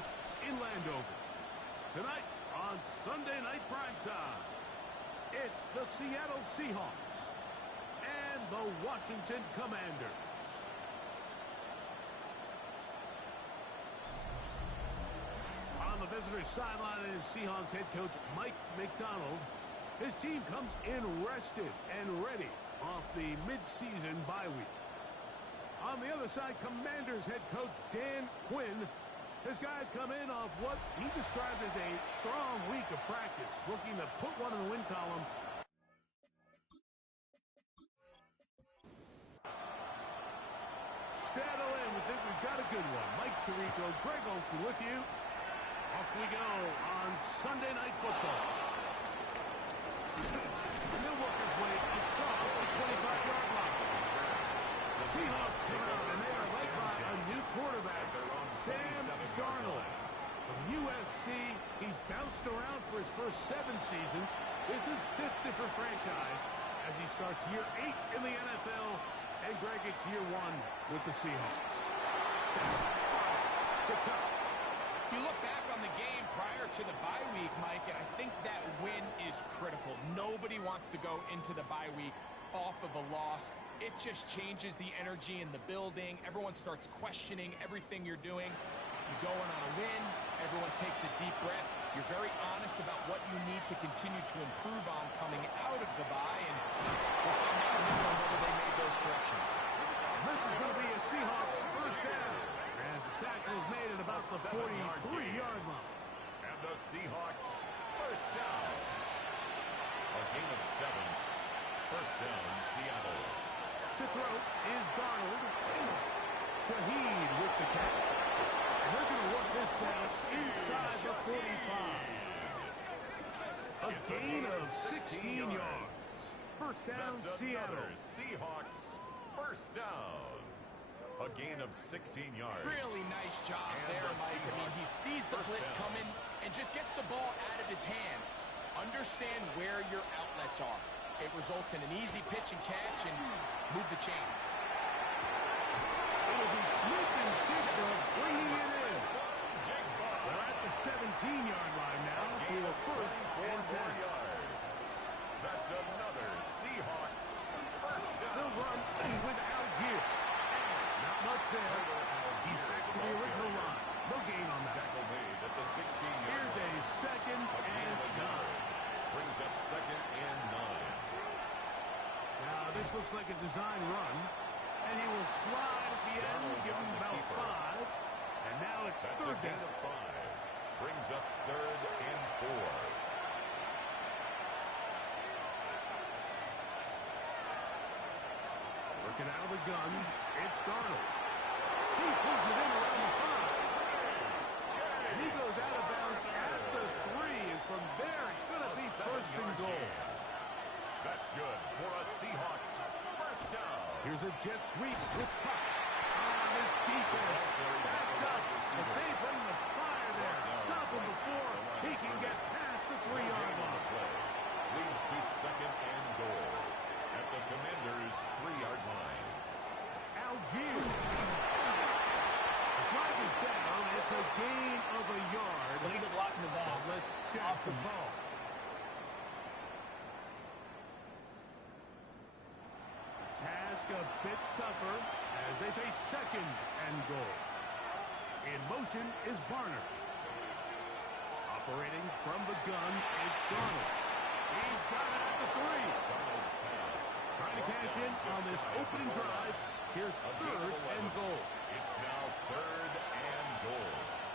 in Landover. Tonight on Sunday Night Primetime, it's the Seattle Seahawks and the Washington Commanders. On the visitor's sideline is Seahawks head coach Mike McDonald. His team comes in rested and ready off the mid-season bye week. On the other side, Commanders head coach Dan Quinn. His guys come in off what he described as a strong week of practice, looking to put one in the win column. Settle in. We think we've got a good one. Mike Tirico, Greg Olsen with you. Off we go on Sunday Night Football. He'll work his way across the 25-yard line. The Seahawks come out, and they are led by a new quarterback, Sam Darnold. From USC, he's bounced around for his first 7 seasons. This is 5th different franchise. as he starts year 8 in the NFL. And Greg, it's year 1 with the Seahawks. You look back on the game prior to the bye week, Mike, and I think that win is critical. Nobody wants to go into the bye week off of a loss. It just changes the energy in the building. Everyone starts questioning everything you're doing. You go in on a win. Everyone takes a deep breath. You're very honest about what you need to continue to improve on coming out of the bye, and we'll find out in this one whether they made those corrections. This is going to be a Seahawks first down as the tackle is made at about the 43-yard line. And the Seahawks first down. A gain of 7. First down, Seattle. To throw is Darnold. Shaheed with the catch. And they're going to work this down inside the 45. A gain of 16 yards. First down, Seattle. Seahawks first down. A gain of 16 yards. Really nice job there, Mike. I mean, he sees the blitz coming and just gets the ball out of his hands. Understand where your outlets are. It results in an easy pitch and catch and move the chains. It'll be Smith and Jigba bringing it in. They're at the 17-yard line now for first and 10. That's another Seahawks first down. They'll run with Algier. Not much there. He's back to the original line. No gain on that. Tackle made at the 16-yard line. Here's a second and 9. Brings up second and 9. Now this looks like a design run. And he will slide at the end, give him about 5. And now it's third down. Of 5. Brings up third and 4. Working out of the gun, it's Darnold. He pulls it in around the 5. And he goes out of bounds at the 3. And from there, it's going to be first and goal. That's good for a Seahawks first down. Here's a jet sweep with Puck. On his defense. Backed up. But they bring the fire there. Stop him before he can get past the 3-yard line. Leads to second and goal at the Commanders' 3-yard line. Algier. The flag is down. It's a gain of a yard. Illegal blocking the ball. Let's check the ball. Task a bit tougher as they face second and goal. In motion is Barner. Operating from the gun, it's Darnold. He's got it at the 3. Trying to cash in on this opening drive. Here's third and goal. It's now third and goal.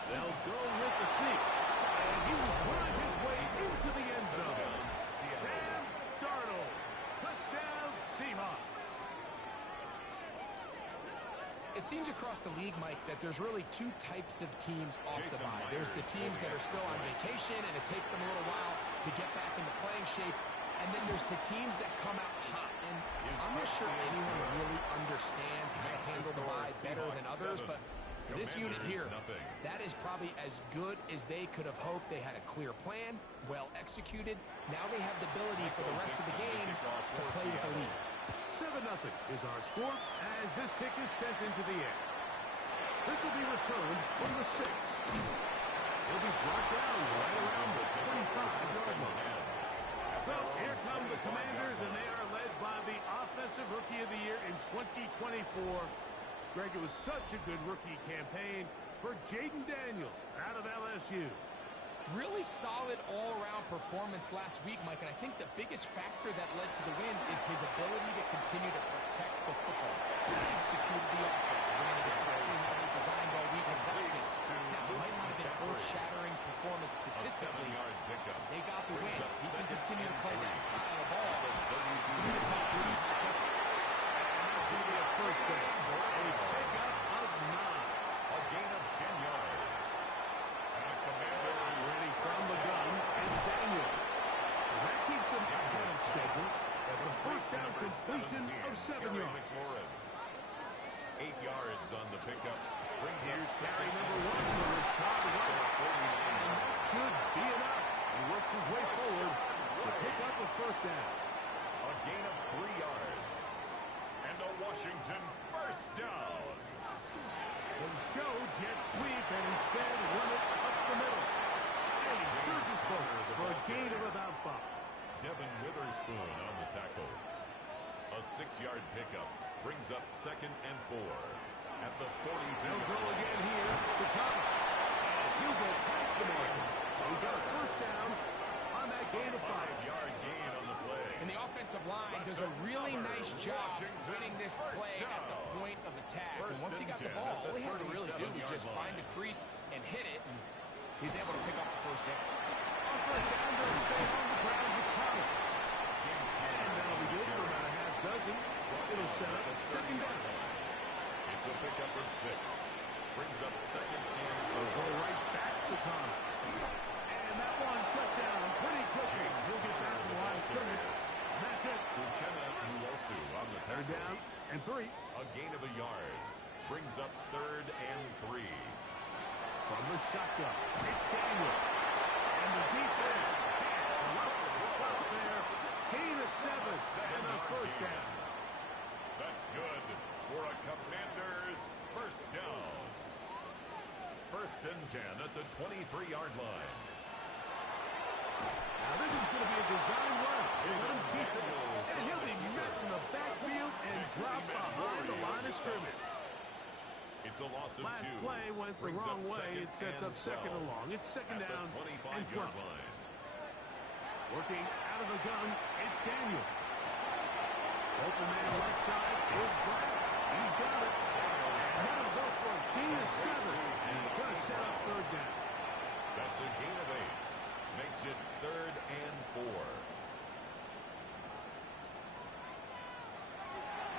They'll go with the sneak. And he will drive his way into the end zone. Sam Darnold. Touchdown, Seahawks. It seems across the league, Mike, that there's really 2 types of teams off the bye. There's the teams that are still on vacation, and it takes them a little while to get back into playing shape. And then there's the teams that come out hot. And I'm not sure anyone really understands how to handle the bye better than others, but for this unit here, that is probably as good as they could have hoped. They had a clear plan, well executed. Now they have the ability for the rest of the game to play with a lead. 7-0 is our score as this kick is sent into the air. This will be returned from the 6. He'll be brought down right around the 25-yard line. So here come the Commanders, and they are led by the Offensive Rookie of the Year in 2024. Greg, it was such a good rookie campaign for Jaden Daniels out of LSU. Really solid all-around performance last week, Mike, and I think the biggest factor that led to the win is his ability to continue to protect the football. He executed the offense, ran it exactly how they designed all week in practice. Now, it might not have been an earth-shattering performance statistically. They got the win. He can continue to play that style of ball. And that's going to be a first down. A pickup of 9. A gain of 10 yards. Ready from the gun is Daniel. And that keeps him ahead of schedule. That's a first down completion of 7 yards. 8 yards on the pickup. Here's carry number 1 for Rashad White. And that should be enough. He works his way forward to pick up a first down. A gain of pickup. Brings up 2nd and 4. At the 42. They'll go again here to Thomas. And he'll go past the markers. So he's got a first down on that gain of 5. 5-yard gain on the play. And the offensive line does a really nice job winning this play at the point of attack. And once he got the ball, all he had to really do was just find a crease and hit it, and he's able to pick up the first down. On first down, they'll stay on the ground with Thomas. And that'll be good for about a half dozen. It'll set up 2nd down. It's a pickup of 6. Brings up 2nd and 4. They'll go right back to Connor. And that one shut down pretty quickly. He'll get back to the line of scrimmage. And that's it. Uchenna Nwosu on the Third tackle. down and 3. A gain of a yard. Brings up 3rd and 3. From the shotgun, it's Daniel. And the defense can't stop there. Gain of 7 and a first down. That's good for a Commanders first down. 1st and 10 at the 23-yard line. Now this is going to be a design run. Let him keep it. And he'll be met in the backfield and drop behind the line of scrimmage. It's a loss of 2. Last play went the wrong way. It sets up 2nd and long. It's 2nd down and 12. Line. Working out of the gun, it's Daniel. Open man left side is Brown. He's got it. And that'll go for a gain of 7. And it's going to set up 3rd down. That's a gain of 8. Makes it 3rd and 4.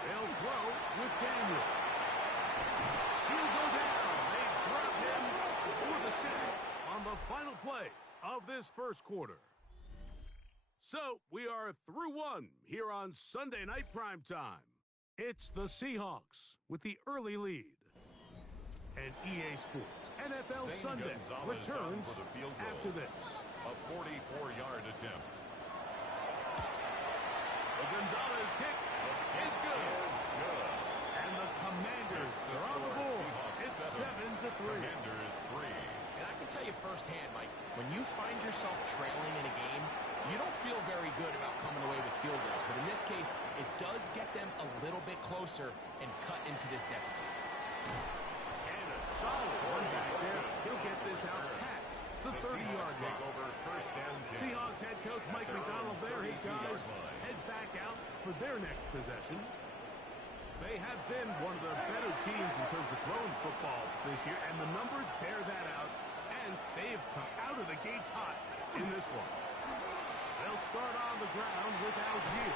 They'll throw with Daniel. He'll go down. They drop him for the sack on the final play of this first quarter. So, we are through 1 here on Sunday Night Primetime. It's the Seahawks with the early lead. And EA Sports NFL Zane Sunday Gonzalez returns for the field goal. after this. A 44-yard attempt. The Gonzalez kick is good. And the Commanders are on the board. It's 7-3. Commanders 3. And I can tell you firsthand, Mike, when you find yourself trailing in a game, you don't feel very good about coming away with field goals. But in this case, it does get them a little bit closer and cut into this deficit. And a solid one back there. He'll get this out past the 30-yard line. Over 1st and 10. Seahawks head coach Mike McDonald there. His guys head back out for their next possession. They have been one of the better teams in terms of throwing football this year, and the numbers bear that out, and they've come out of the gates hot in this one. They'll start on the ground with Algier.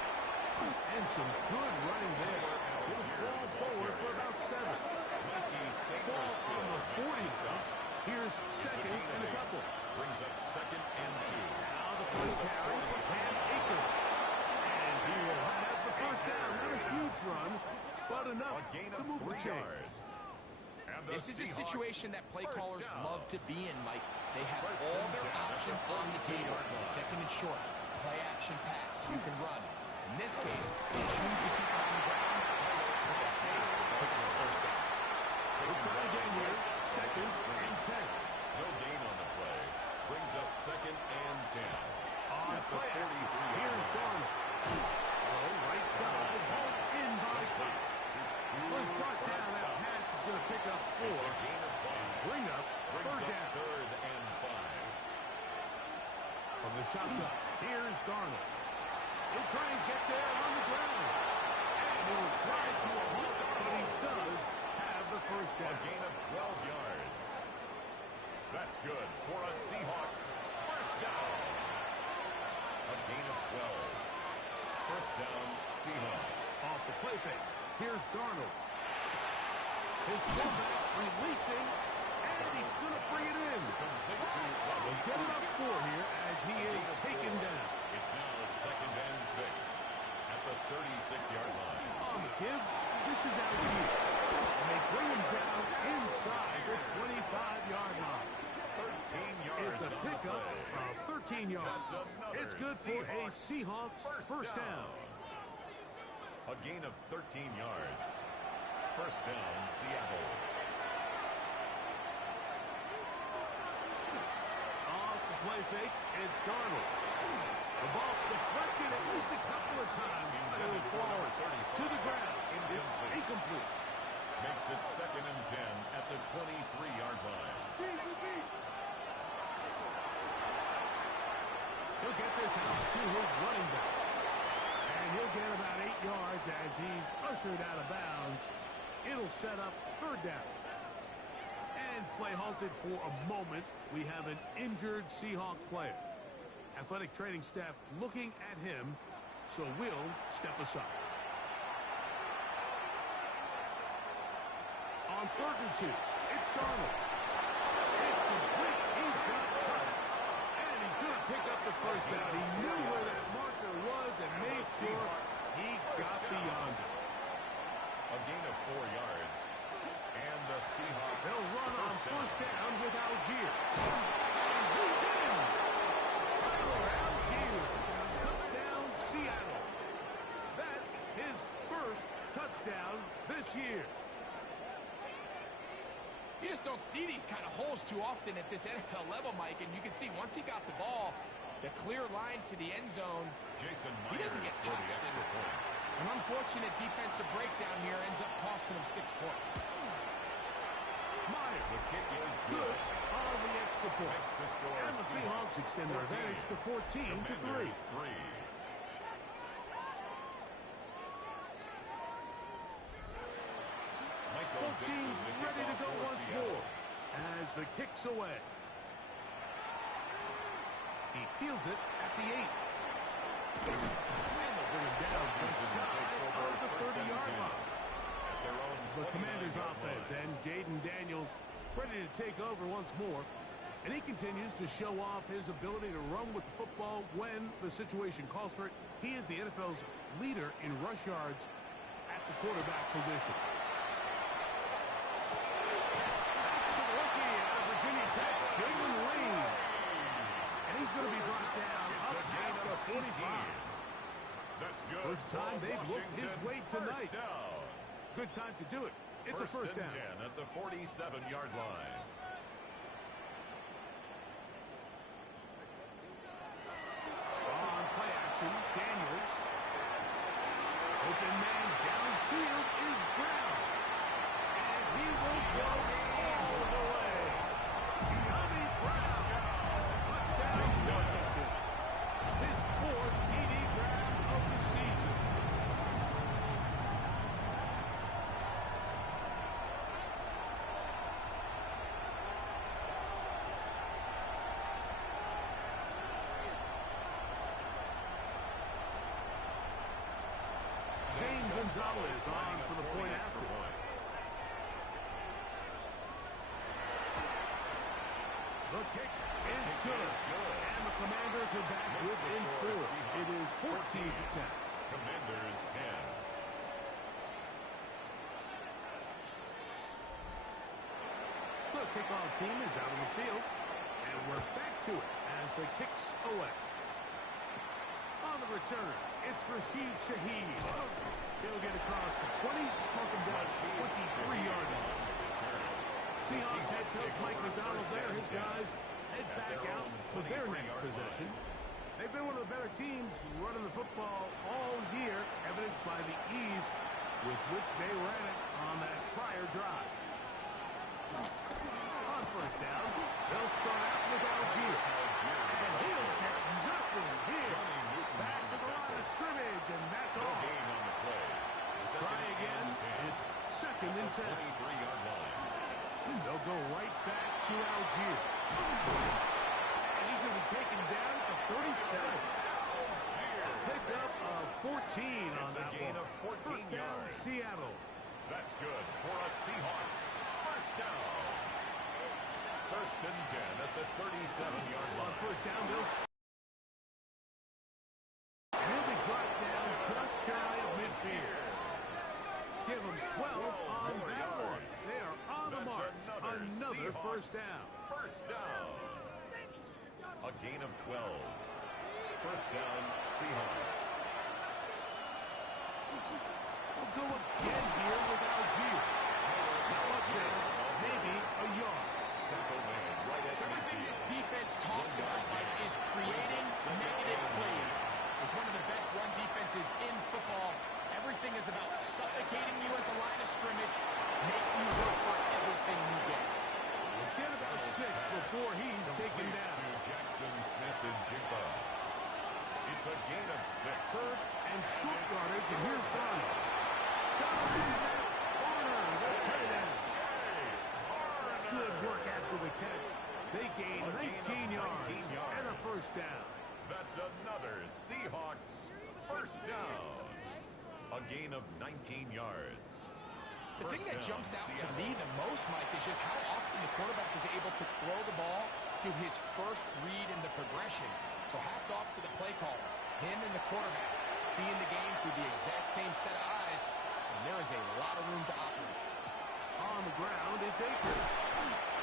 And some good running there. He'll fall forward for about 7. Ball on the 40 stop. Here's 2nd and a couple. Brings up 2nd and 2. Now the first carry for Cam Akers. And he will have the first down. Not a huge run, but enough to move the chains. This is a situation that play callers love to be in, Mike. They have all their options on the table. 2nd and short, play action pass, you can run. In this case, they choose to keep it on the ground, play it safe, pick up the first down. We'll try again here, 2nd and 10. No gain on the play. Brings up 2nd and 10. On play action, here's Darnold. Right side, ball in by Cox. Was brought down, that pass is going to pick up 4. Bring up 3rd down. 3rd and 5. From the shotgun, here's Darnold. He'll try and get there on the ground. And he'll slide to a halt, but he does have the first down. A gain of 12 yards. That's good for a Seahawks first down. A gain of 12. First down, Seahawks. Off the play fake. Here's Darnold. His fullback releasing, and he's going to bring it in. They'll get it up 4 here as he is taken down. It's now 2nd and 6 at the 36-yard line. On the give, this is Algier. And they bring him down inside the 25-yard line. 13 yards. It's a pickup of 13 yards. It's good for a Seahawks first down. A gain of 13 yards. First down, Seattle. Off the play fake. It's Darnold. The ball deflected at least a couple of times. It'll fall to the ground. It's incomplete. Makes it 2nd and 10 at the 23-yard line. He'll get this out to his running back. And he'll get about 8 yards as he's ushered out of bounds. It'll set up 3rd down. And play halted for a moment. We have an injured Seahawk player. Athletic training staff looking at him, so we'll step aside. On 3rd and 2, it's Darnold. It's complete. He's got covered. And he's going to pick up the 1st down. He knew where that marker was and made sure he got beyond it. A gain of 4 yards. And the Seahawks. They'll run on 1st down with Algier. And he's in. Algier. Touchdown, Seattle. That's his 1st touchdown this year. You just don't see these kind of holes too often at this NFL level, Mike. And you can see once he got the ball, the clear line to the end zone, he doesn't get touched. An unfortunate defensive breakdown here ends up costing him 6 points. Meyer. The kick is Good on the extra point. And the Seahawks extend their advantage to 14 to 3. Both teams ready to go once more as the kick's away. He fields it at the 8. And they'll bring him down just shy of the 30-yard line. The Commanders' offense and Jaden Daniels ready to take over once more. And he continues to show off his ability to run with the football when the situation calls for it. He is the NFL's leader in rush yards at the quarterback position. Jalen Lane. And he's going to be brought down up past the 45. That's good. First time they've looked his way tonight. Good time to do it. It's a first down. 10 at the 47-yard line. On play action, Daniels. Open man downfield is Brown. And he will go all the way. Gianni Brown. Touchdown, Washington. His 4th TD grab of the season. Zane Gonzalez on for the point after. The kick is good. And the Commanders are back within 4. It is 14 to 10. Commanders 10. The kickoff team is out on the field. And we're back to it as the kick's away. On the return, it's Rashid Shaheed. He'll get across the 20, mark him down 23-yard line. Seahawks head coach Mike McDonald there. His guys head back out for their next possession. They've been one of the better teams running the football all year, evidenced by the ease with which they ran it on that prior drive. On first down, they'll start out with Algier. And he'll get nothing here. Back to the line of scrimmage, and that's all. Try again. It's 2nd and 10. 23-yard line. They'll go right back to Algier. And he's going to be taken down at the 37. A pickup of 14 on that one. First down, Seattle. That's good for a Seahawks. First down. 1st and 10 at the 37-yard line. On first down, he'll be brought down just shy of midfield. Give him 12 on that one. They are on the march. Another first down. First down. A gain of 12. First down, Seahawks. We'll go again here with Algier. Now up there, maybe a yard. Tackle man right at So everything this defense talks about, like creating negative plays is one of the best run defenses in football. Everything is about suffocating you at the line of scrimmage, making you work for everything you get. We'll get about 6 before he's taken down. To Jackson Smith-Njigba. It's a gain of 6. Third and short yardage, and here's Donald. Warner, the tight end. Good work after the catch. They gain 19 yards and a first down. That's another Seahawks first down. A gain of 19 yards. The thing that jumps out to me the most, Mike, is just how often the quarterback is able to throw the ball to his first read in the progression. So hats off to the play caller. Him and the quarterback seeing the game through the exact same set of eyes, and there is a lot of room to operate. On the ground, it's Akers.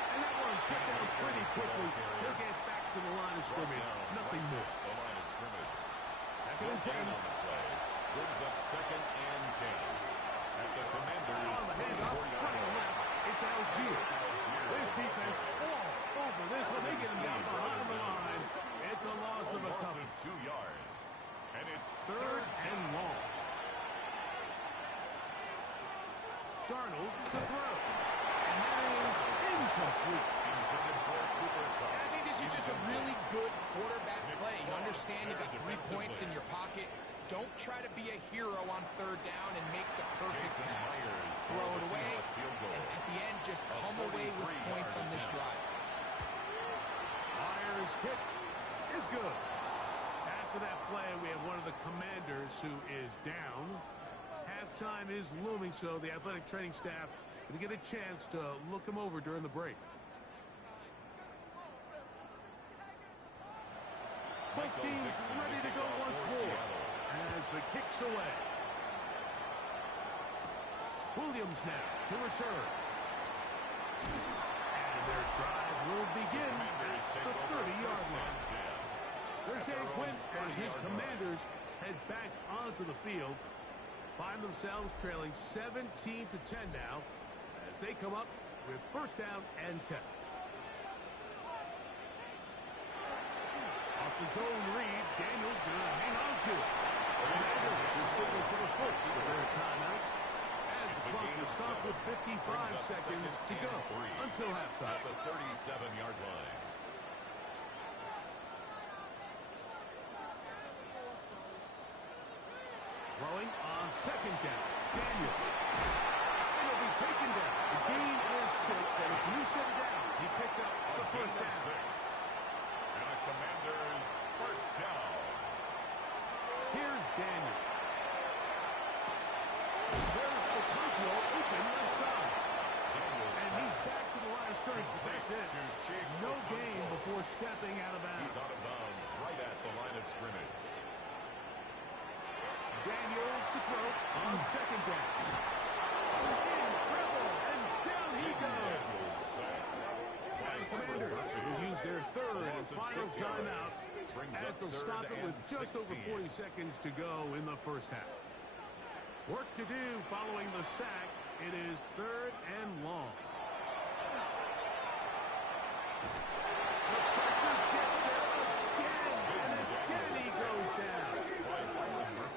And that one shut down pretty quickly. He'll get back to the line of scrimmage. Nothing more. The line of scrimmage. Second and 10. On the play. Brings up 2nd and 10. At the Commanders. On the handoff, running left, it's Algier. This defense all over this one. They get him down behind the line. It's a loss of a couple. 2 yards. And it's Third and long. Darnold to throw. And that is incomplete. intended for Cooper Kupp. And I think this is just a really good quarterback play. You understand you got 3 points in your pocket. Don't try to be a hero on 3rd down and make the perfect pass. Throw it away, and at the end, just come away with points on this drive. Myers' kick is good. After that play, we have one of the Commanders who is down. Halftime is looming, so the athletic training staff going to get a chance to look him over during the break. Both teams ready to go once more as the kick's away. Williams now to return. And their drive will begin at the 30-yard line. Thursday Quinn as his Commanders head back onto the field. Find themselves trailing 17-10 now as they come up with 1st down and 10. Off the zone read, Daniels going to hang on to it. Commanders will signal for the first of their timeouts as the clock is stopped with 55 seconds to go until halftime. At the 37-yard line. Throwing on 2nd down. Daniels. And he'll be taken down. The gain is 6, and it's a new set of downs. He picked up the first down. 6. And a Commanders first down. Here's Daniels. There's the control open left side. And he's back to the line of scrimmage. That's it. No gain before stepping out of bounds. He's out of bounds right at the line of scrimmage. Daniels to throw on 2nd down. In trouble, and down he goes. And Commanders will use their 3rd and final timeout as they'll stop it with just over 40 seconds to go in the first half. Work to do following the sack. It is 3rd and long. The pressure gets there again, and again he goes down.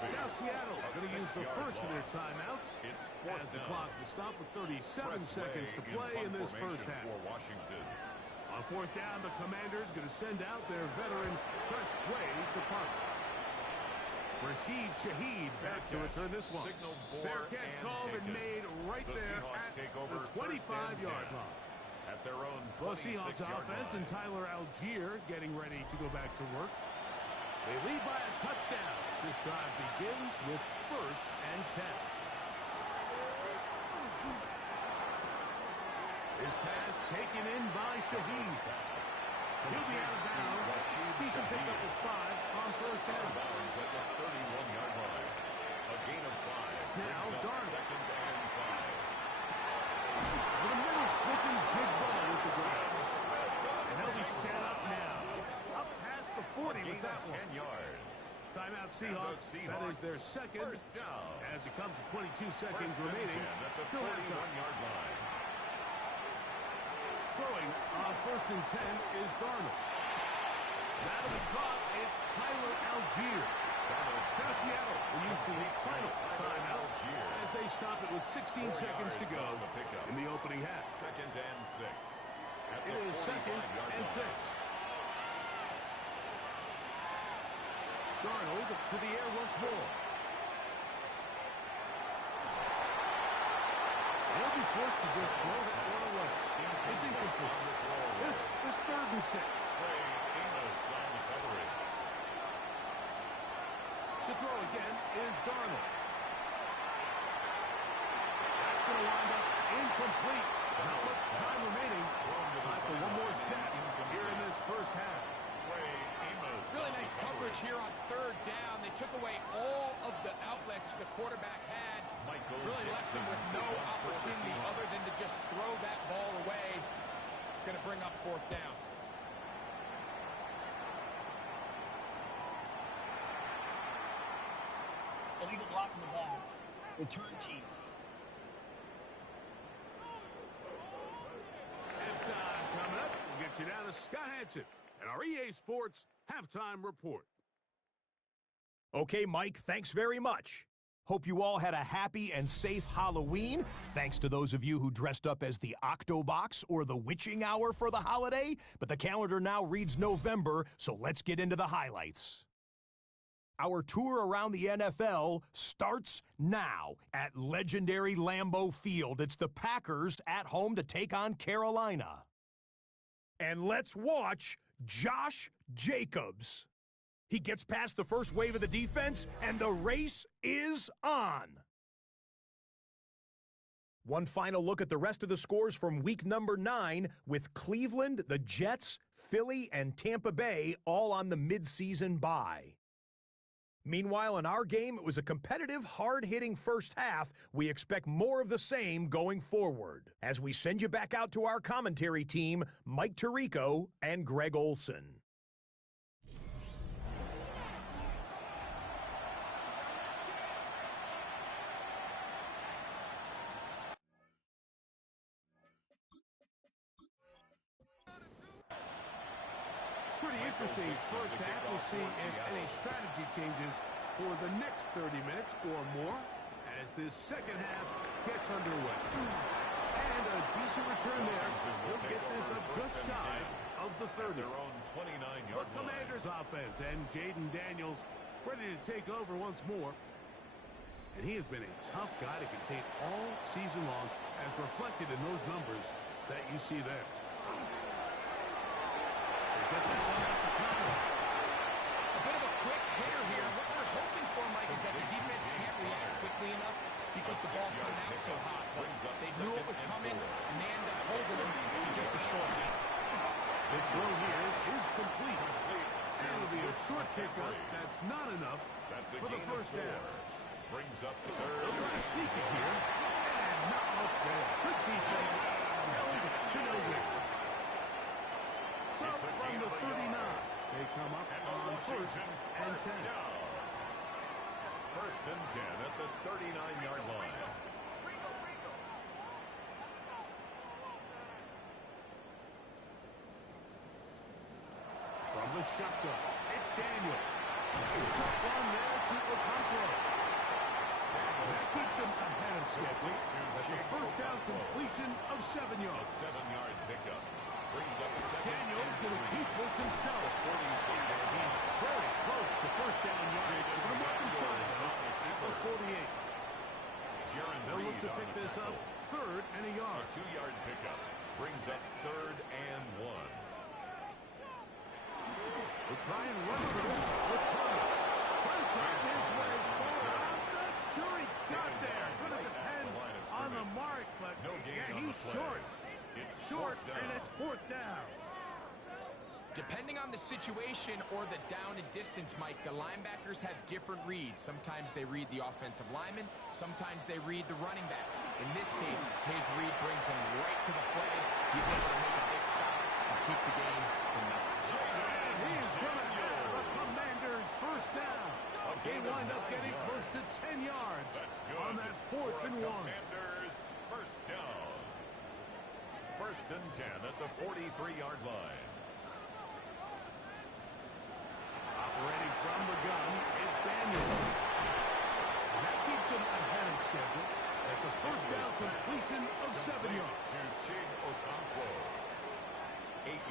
Now Seattle going to use the first of their timeouts as the clock will stop with 37 seconds to play in this first half. On 4th down, the Commanders going to send out their veteran Pressway to punt. Rashid Shaheed back to return this one. Fair catch called and made right there at the 25-yard line. At their own Well, Seahawks offense and Tyler Algier getting ready to go back to work. They lead by a touchdown. This drive begins with 1st and 10. His pass taken in by Shaheed. He'll be out of bounds. Decent pickup with 5 on 1st down. At the 31-yard line. A gain of 5. Now Darnold. 2nd and 5. In the middle, Smith-Njigba with the grab. And they'll be set up now. Up past the 40 with that one. 10 yards. Timeout Seahawks. That is their 2nd. First down. As it comes to 22 seconds 1st and remaining 10 at the till halftime. 41-yard line. Throwing on 1st and 10 is Darnold. That'll be caught. It's Tyler Algier. Seattle will use the final timeout as they stop it with 16 seconds to go in the opening half. Second and 6. It is second and 6. Darnold to the air once more. He'll be forced to just throw the ball away. It's incomplete. This is third and 6. To throw again is Darnold. That's going to wind up incomplete. Not much time remaining. Time for one more snap here in this first half. Really nice coverage here on third down. They took away all of the outlets the quarterback had. Really left him with no opportunity other than to just throw that ball away. It's going to bring up fourth down. Illegal block in the back. Return team. Halftime coming up. We'll get you down to Scott Hansen and our EA Sports Halftime Report. Okay, Mike, thanks very much. Hope you all had a happy and safe Halloween. Thanks to those of you who dressed up as the Octobox or the Witching Hour for the holiday. But the calendar now reads November, so let's get into the highlights. Our tour around the NFL starts now at legendary Lambeau Field. It's the Packers at home to take on Carolina. And let's watch Josh Jacobs. He gets past the first wave of the defense, and the race is on. One final look at the rest of the scores from week number 9 with Cleveland, the Jets, Philly, and Tampa Bay all on the midseason bye. Meanwhile, in our game, it was a competitive, hard-hitting first half. We expect more of the same going forward as we send you back out to our commentary team, Mike Tirico and Greg Olson. Pretty interesting first half. We'll see if any strategy changes for the next 30 minutes or more as this second half gets underway. And a decent return there. He'll get this up just shy of the 30. The Commanders offense and Jaden Daniels ready to take over once more. And he has been a tough guy to contain all season long, as reflected in those numbers that you see there. A bit of a quick hitter here. What you're hoping for, Mike, is that the defense can't react quickly enough because the ball's coming out so hot. But they knew it was coming and they ended up holding them to just a short game. The throw here is complete. It'll be a short pickup. That's not enough for the first down. Brings up third. They'll try to sneak it here. And not much there. Good defense. Held to no good. So from the 39, they come up on first and 10. First and 10 at the 39-yard line. From the shotgun, it's Daniel. Shot one there to Okonkwo. That keeps him ahead of schedule. That's a first down completion of 7 yards. A 7-yard pickup. Brings up second. Daniel's going to keep this himself. 46-yard He's very close to first down yards. But I'm not concerned at the 48. They'll look to pick this up third and a yard. A 2-yard pickup. Brings up third and 1. We'll try and run for this with Turner. Trying to drive his way forward. I'm not sure he got there. Going to depend on the mark, but yeah, he's short. It's Short, and it's fourth down. Depending on the situation or the down and distance, Mike, the linebackers have different reads. Sometimes they read the offensive lineman. Sometimes they read the running back. In this case, his read brings him right to the play. He's able to make a big stop and keep the game to nothing. And he is going to have the Commanders first down. They wind up getting close to 10 yards on that fourth and 1. Commanders first down. First and 10 at the 43-yard line.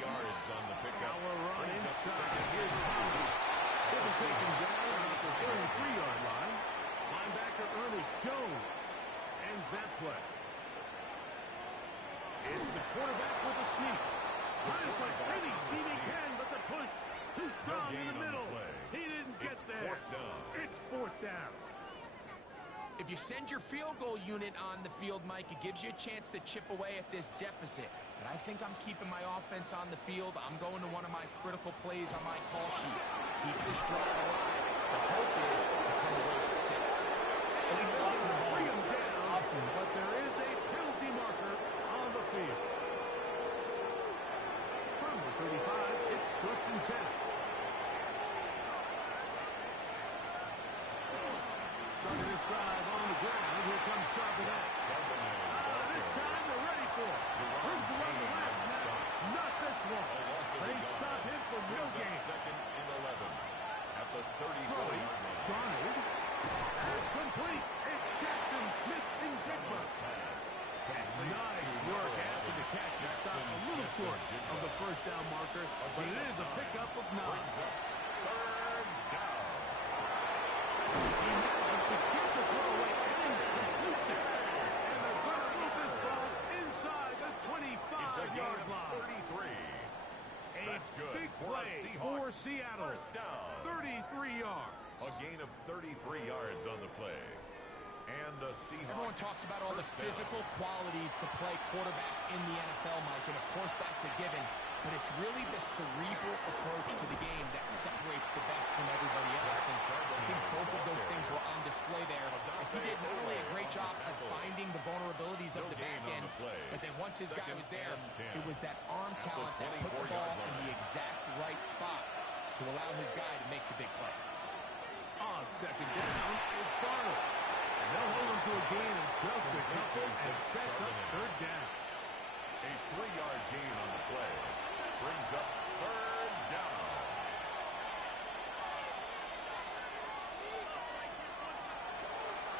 yards on the pickup. Our run Brings up inside. second. Here's Thomas. It was taken down at the 33-yard line. Linebacker Ernest Jones ends that play. It's the quarterback with a sneak. Trying for any seam he can, but the push too strong in the middle. He didn't get there. It's fourth down. If you send your field goal unit on the field, Mike, it gives you a chance to chip away at this deficit. But I think I'm keeping my offense on the field. I'm going to one of my critical plays on my call sheet. Keep this drive alive. The hope is to come away with 6. Bring him down, but there is a penalty marker on the field. From the 35, it's first and 10. Starting this drive on the ground. Here comes Charbonnet. This time they're ready for it. Room to run the last snap. Not this one. They stop him for no gain. Second and 11 at the 34-yard line. Donald. That's complete. It's Jackson Smith and Jigba. Nice work after the catch. It stopped a little short of the first down marker, but it is a pickup of 9. Third down. He manages to get the throw away and completes it. And they're going to move this ball inside the 25-yard line. 33. That's good. Big play for Seattle. First down. 33 yards. A gain of 33 yards on the play. And the Seahawks. Everyone talks about all the physical qualities to play quarterback in the NFL, Mike, and of course that's a given. But it's really the cerebral approach to the game that separates the best from everybody else. And I think both of those things were on display there, as he did not only a great job of finding the vulnerabilities of the back end, but then once his guy was there, it was that arm talent that put the ball in the exact right spot to allow his guy to make the big play. On second down, it's Darnold. And they'll hold him to a gain of just a couple and sets up third down. A 3-yard gain on the play. Brings up third down.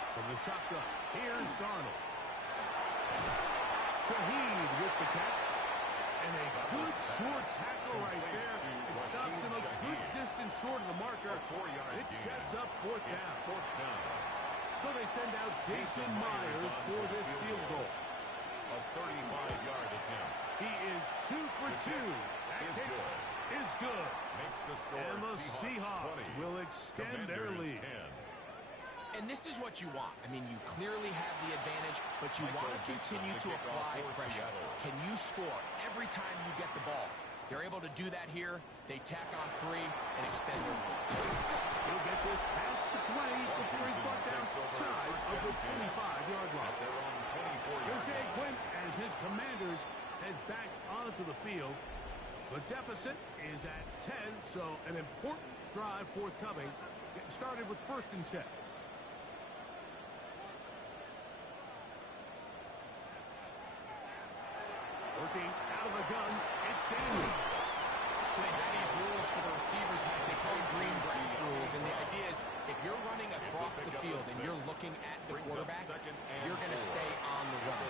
From the shotgun, here's Darnold. Shaheed with the catch. And a good short tackle right there. It stops him a good distance short of the marker. It sets up fourth down. So they send out Jason Myers for this field goal. A 35-yard attempt. He is 2 for 2. That Is good. is good. Makes the score. And the Seahawks 20. will extend their Commanders lead. 10. And this is what you want. I mean, you clearly have the advantage, but you want to continue to apply pressure. Can you score every time you get the ball? They're able to do that here. They tack on 3 and extend their lead. He'll get this past the 20 before he's brought down shy of the 25-yard line. Here's Dave Quinn as his Commanders head back onto the field. The deficit is at 10, so an important drive forthcoming. Getting started with first and 10. Working out of the gun, it's Daniel. So they have these rules for the receivers, Mike. They call them green grass rules. And the idea is if you're running across the field and you're looking at the quarterback, you're going to stay on the run.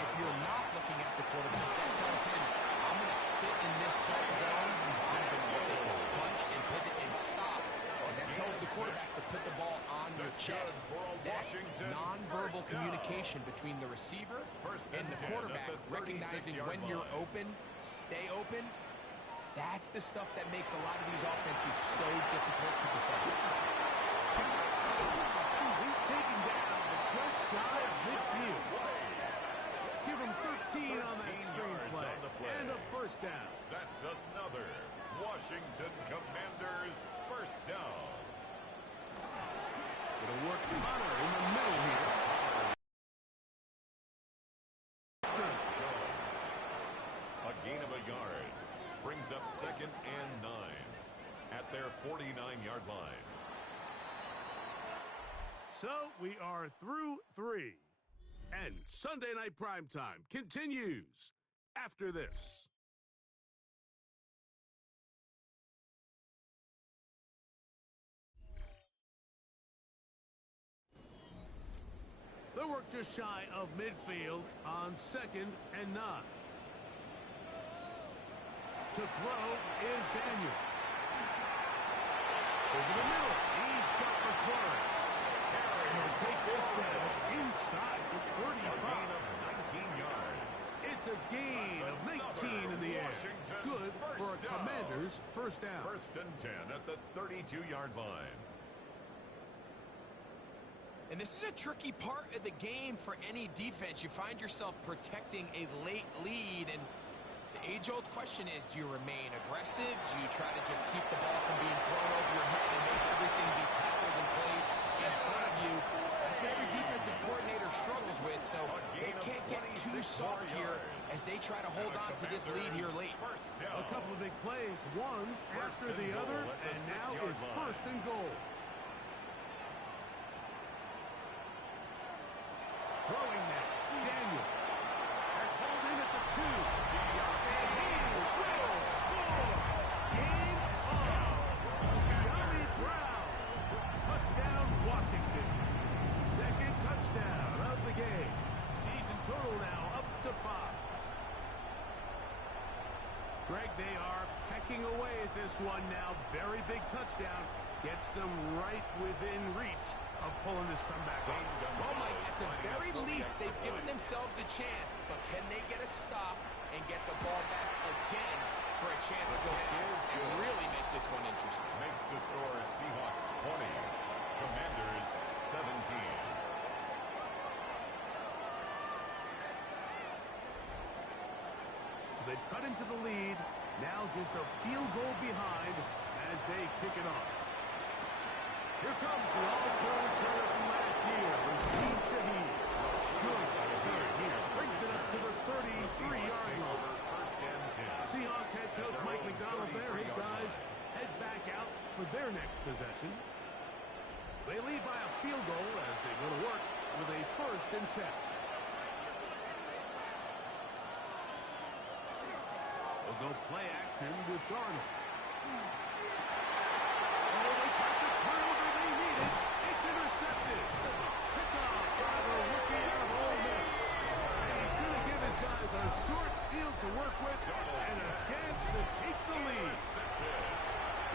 If you're not looking at the quarterback, that tells him, I'm going to sit in this set zone. I'm going to punch and pivot and stop. And that tells the quarterback to put the ball on your chest. That nonverbal communication between the receiver and the quarterback, recognizing when you're open, stay open, that's the stuff that makes a lot of these offenses so difficult to defend. He's taken down, but just shy of midfield. Give him 13 on that screenplay. And a first down. That's another Washington Commanders first down. It'll work Connor in the middle here. Jones. A gain of a yard. Brings up second and 9 at their 49-yard line. So we are through 3. And Sunday Night Primetime continues after this. The work just shy of midfield on second and 9. To throw is Daniels. Over the middle. He's got McLaurin. And he'll take this down inside the 35. Of 19 yards. It's a gain of 19 in the air. Good for a Commanders first down. 1st and 10 at the 32-yard line. And this is a tricky part of the game for any defense. You find yourself protecting a late lead, and the age-old question is, do you remain aggressive? Do you try to just keep the ball from being thrown over your head and make everything be tackled and played in front of you? That's what every defensive coordinator struggles with, so they can't get too soft here as they try to hold on to this lead here late. A couple of big plays, one after the other, and now it's 1st and goal. Throwing now, Daniel. That's pulled in at the 2. And he will score! Game on! Johnny Brown. Touchdown, Washington. 2nd touchdown of the game. Season total now up to 5. Greg, they are pecking away at this one now. Very big touchdown. Gets them right within reach of pulling this comeback off. Well, Mike, at the very least, they've given themselves a chance, but can they get a stop and get the ball back again for a chance to go down and really make this one interesting? Makes the score Seahawks 20, Commanders 17. So they've cut into the lead. Now just a field goal behind as they kick it off. Here comes the all-pro returner from last year, Rashid Shaheed. Good return here. Brings it up to the 33-yard line. 1st and 10. Seahawks head coach Mike McDonald there. His guys head back out for their next possession. They lead by a field goal as they go to work with a 1st and 10. They'll go play action with Darnold. Intercepted. Picked off by the rookie out of Ole Miss. And he's going to give his guys a short field to work with and a chance to take the lead.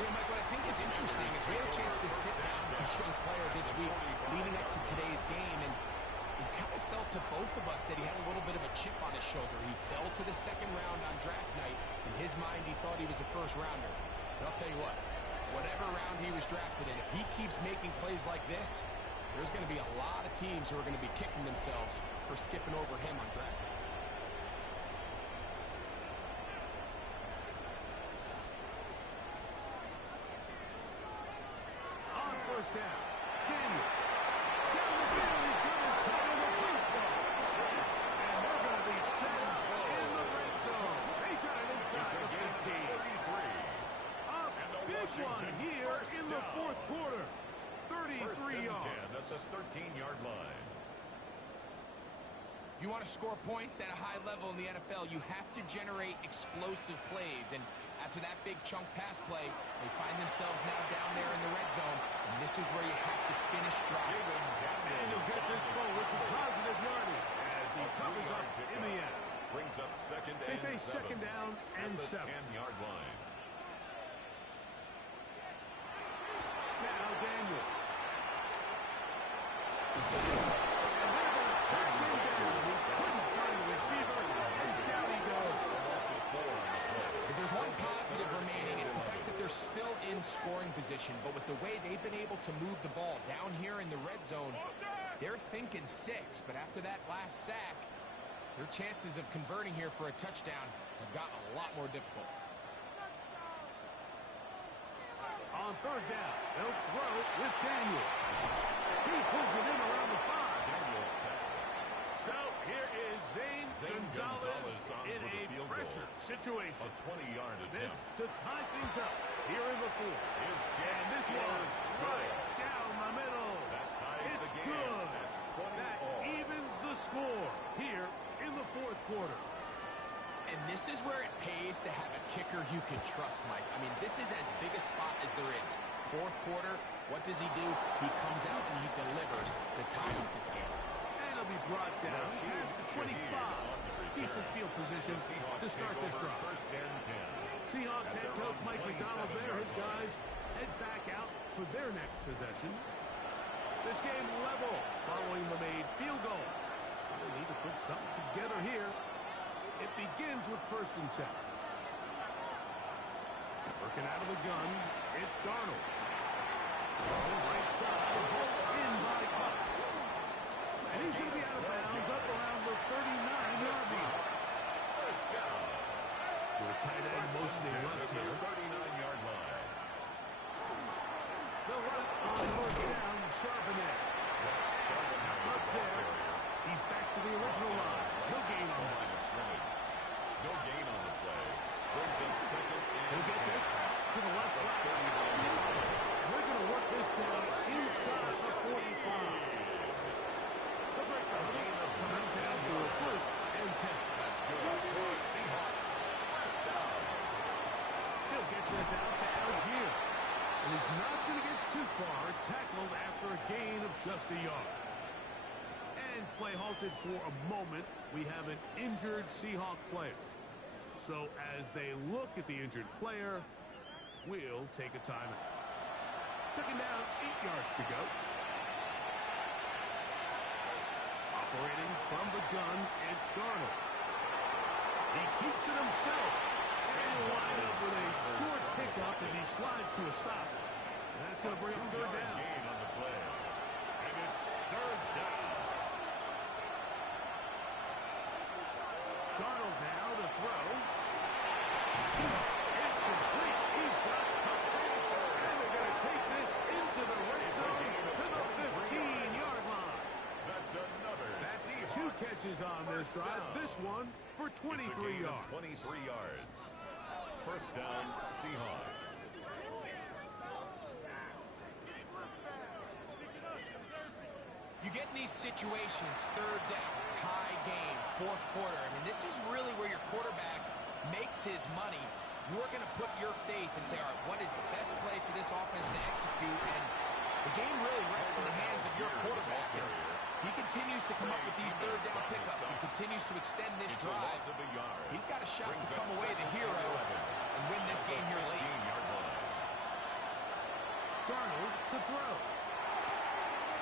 Yeah, Mike, what I think is interesting is we had a chance to sit down with this young player this week leading up to today's game, and it kind of felt to both of us that he had a little bit of a chip on his shoulder. He fell to the 2nd round on draft night. In his mind, he thought he was a 1st rounder. But I'll tell you what, whatever round he was drafted in, if he keeps making plays like this, there's going to be a lot of teams who are going to be kicking themselves for skipping over him on draft day. On 1st down, Daniel. Down the field, he's got his toe in the baseball. And they're going to be set in the red zone. They got it inside the 15. A big one here in the 4th quarter. 33 yards. 10 at the 13-yard line. If you want to score points at a high level in the NFL, you have to generate explosive plays. And after that big chunk pass play, they find themselves now down there in the red zone. And this is where you have to finish drives. And he'll get this forward for positive yardage as he covers up in the end. Brings up 2nd and 7. They face 2nd down and 7. 10-yard line. Now Daniels. And they're going to track him down. He couldn't find the receiver, and down he goes. If there's one positive remaining, it's the fact that they're still in scoring position. But with the way they've been able to move the ball down here in the red zone, they're thinking 6. But after that last sack, their chances of converting here for a touchdown have gotten a lot more difficult. On 3rd down, they'll throw with Daniels. He pulls it in around the 5. Daniels pass. So here is Zane Gonzalez in a pressure situation. A 20-yard This attempt. to tie things up here in the 4th. And this one right down the middle. That ties It's the game good. at 20 That all. evens the score here in the 4th quarter. And this is where it pays to have a kicker you can trust, Mike. I mean, this is as big a spot as there is. 4th quarter, what does he do? He comes out and he delivers to tie up this game. And he'll be brought down past the 25. Decent field position to start this drive. 1st and 10. Seahawks head coach Mike McDonald there. His guys head back out for their next possession. This game level following the made field goal. So they need to put something together here. It begins with 1st and 10. Working out of the gun, it's Darnold. Right side, in by Cup. And he's going to be out of bounds up around the 39-yard line. The tight end motioning left here. 39-yard line. They'll run it on 4th down, Charbonnet. Not much there. He's back to the original line. No gain on that. No gain on the play. Brings up 2nd and He'll get this to the left flat. We're going to work this down inside the 45. They'll break the huddle. Coming down for 1st and 10. That's good for Seahawks. First down. He'll get this out to Algier. And he's not going to get too far. Tackled after a gain of just a yard. And play halted for a moment. We have an injured Seahawk player. So as they look at the injured player, we'll take a timeout. 2nd down, 8 yards to go. Operating from the gun, it's Darnold. He keeps it himself. And he'll wind up with a short pickup as he slides to a stop. And that's going to bring up 3rd down. Gain on the play. And it's 3rd down. Darnold now to throw. It's complete. He's got covered. And they're going to take this into the red zone to the 15-yard line. That's another. That's 2 catches on this drive. This one for 23 yards. 23 yards. First down, Seahawks. You get in these situations, 3rd down, tie game, 4th quarter. I mean, this is really where your quarterback makes his money. You're going to put your faith and say, all right, what is the best play for this offense to execute? And the game really rests in the hands of your quarterback. And he continues to come up with these 3rd down pickups and continues to extend this drive. He's got a shot to come away the hero and win this game here late. Darnold to throw.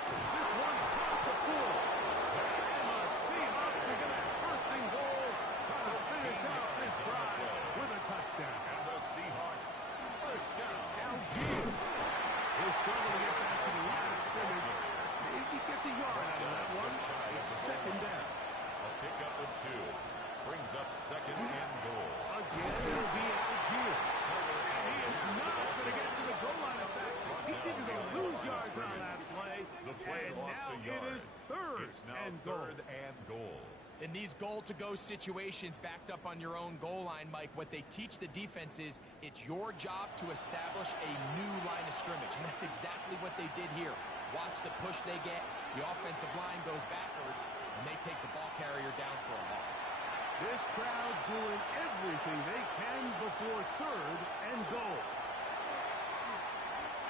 This one's top the pool. The Seahawks are going to have 1st and goal, trying to finish out this drive with a touchdown. And the Seahawks, 1st down. Algier will struggle to get back to the line of scrimmage. Maybe gets a yard out of that one. It's 2nd down. A pickup of 2. Brings up 2nd and goal. Again, it'll be Algier. And he is not going to get to the goal line. In fact, he's either going to lose yards on that play, and now it is 3rd and goal. 3rd and goal. In these goal-to-go situations backed up on your own goal line, Mike, what they teach the defense is it's your job to establish a new line of scrimmage, and that's exactly what they did here. Watch the push they get. The offensive line goes backwards, and they take the ball carrier down for a loss. This crowd doing everything they can before 3rd and goal.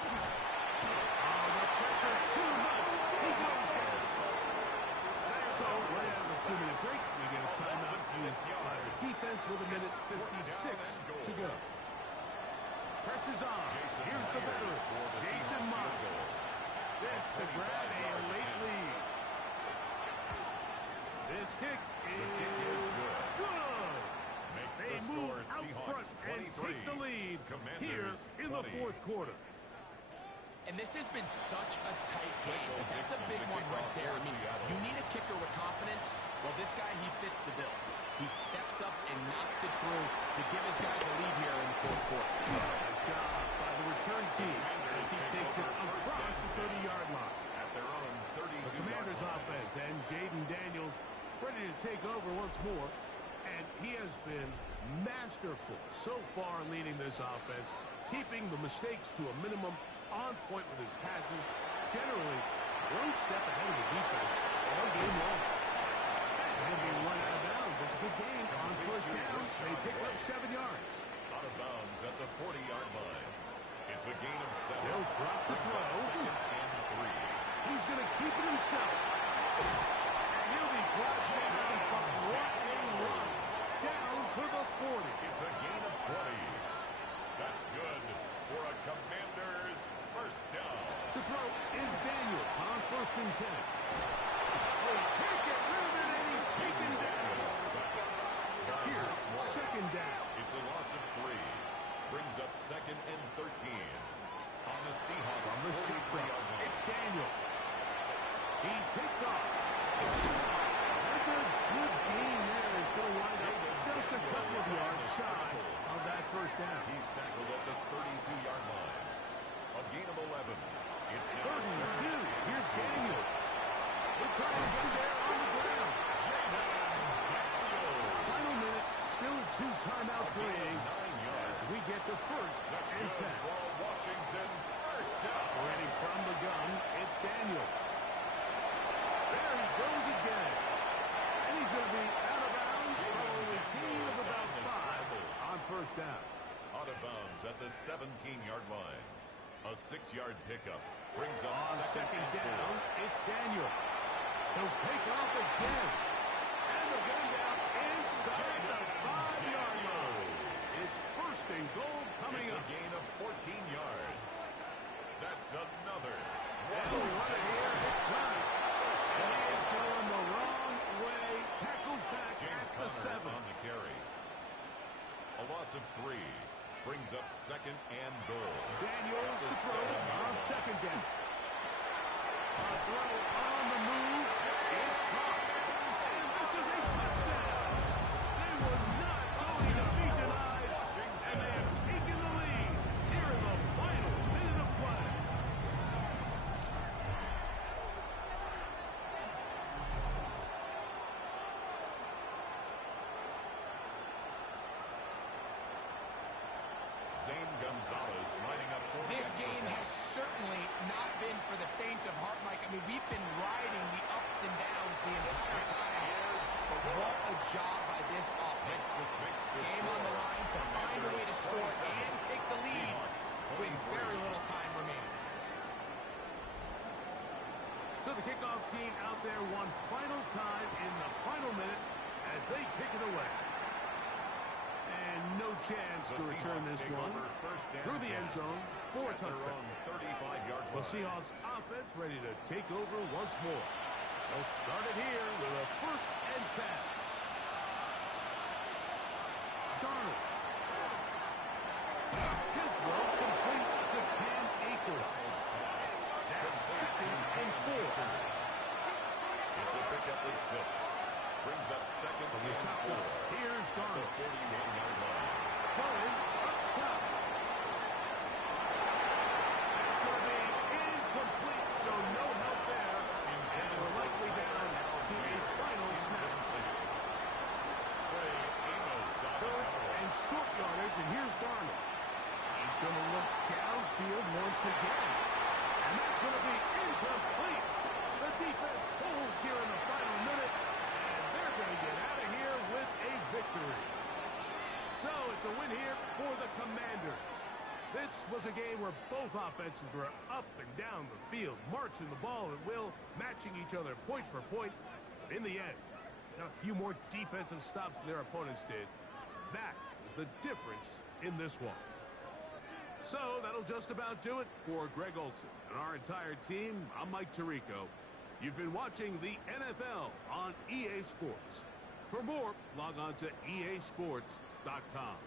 Oh, the pressure too much. He goes down. So, right out of the 2-minute break, we get a timeout used by the defense with 1:56 to go. Pressure's on. Here's the veteran, Jason Myers. This to grab a late lead. This kick is good. They move out front and take the lead here in the 4th quarter. And this has been such a tight game, but that's a big one right there. I mean, you need a kicker with confidence. Well, this guy, he fits the bill. He steps up and knocks it through to give his guys a lead here in the 4th quarter. Nice job by the return team as he takes it across the 30-yard line. At their own 32-yard The Commanders' line. offense and Jaden Daniels ready to take over once more. And he has been masterful so far leading this offense, keeping the mistakes to a minimum, on point with his passes, generally one step ahead of the defense all game long. And they run out of bounds. It's a good game on 1st down. They pick up 7 yards. Out of bounds at the 40-yard line. It's a gain of 7. They'll drop to Brings up throw. 2nd and 3. He's going to keep it himself. And he'll be brought down, but what a run. Down to the 40. It's a gain of 20. and 10. Oh, he can't get rid of it, and he's taken down. Here's second down. It's a loss of 3. Brings up second and 13. On the Seahawks. From the shotgun, it's Daniel. He takes off. That's a good gain there. It's going to wind up just a couple of yards shy of that first down. He's tackled at the 32-yard line. A gain of 11. It's 32. Here's Daniel. They're trying to get there on the ground. Final minute. Still 2 timeouts remaining. As we get to first and 10. Washington, first down. Ready from the gun. It's Daniel. There he goes again. And he's going to be out of bounds following a gain of about 5 on first down. Out of bounds at the 17-yard line. A 6-yard pickup brings up On second and down, 4. it's Daniel. He'll take off again. And they'll get him down inside the 5-yard line. It's first and goal coming up. It's a gain of 14 yards. That's another. They'll run it here. It's Connors. And he is going the wrong way. Tackled back James at the 7. on the carry. A loss of 3 brings up second and goal. Daniels to throw on second down. A throw on the move is caught. And this is a touchdown. They were not going to be denied. And they have taken the lead here in the final minute of play. Zane Gonzalez lining up for This game has certainly not been for the faint of heart, Mike. I mean, we've been riding the ups and downs the entire time. But what a job by this offense. Game on the line to find a way to score and take the lead with very little time remaining. So the kickoff team out there one final time in the final minute as they kick it away. And no chance to return this one through the end zone for a touchdown. The Seahawks offense ready to take over once more. They'll start it here with a first and 10. Darnold. His throw complete to Cam Akers. Now second and 4. It's a pickup of 6. Brings up second From the and shotgun. 4. Here's The Darnold. 41-yard line. Going up top. That's going to be incomplete, so no help there. And we're likely down to a final snap. Third and short yardage, and here's Darnold. He's going to look downfield once again. And that's going to be incomplete. The defense holds here in the final minute, and they're going to get out of here with a victory. So it's a win here for the Commanders. This was a game where both offenses were up and down the field, marching the ball at will, matching each other point for point. But in the end, got a few more defensive stops than their opponents did. That is the difference in this one. So that'll just about do it for Greg Olson and our entire team. I'm Mike Tirico. You've been watching the NFL on EA Sports. For more, log on to easports.com.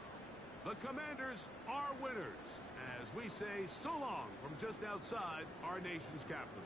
The Commanders are winners, as we say so long from just outside our nation's capital.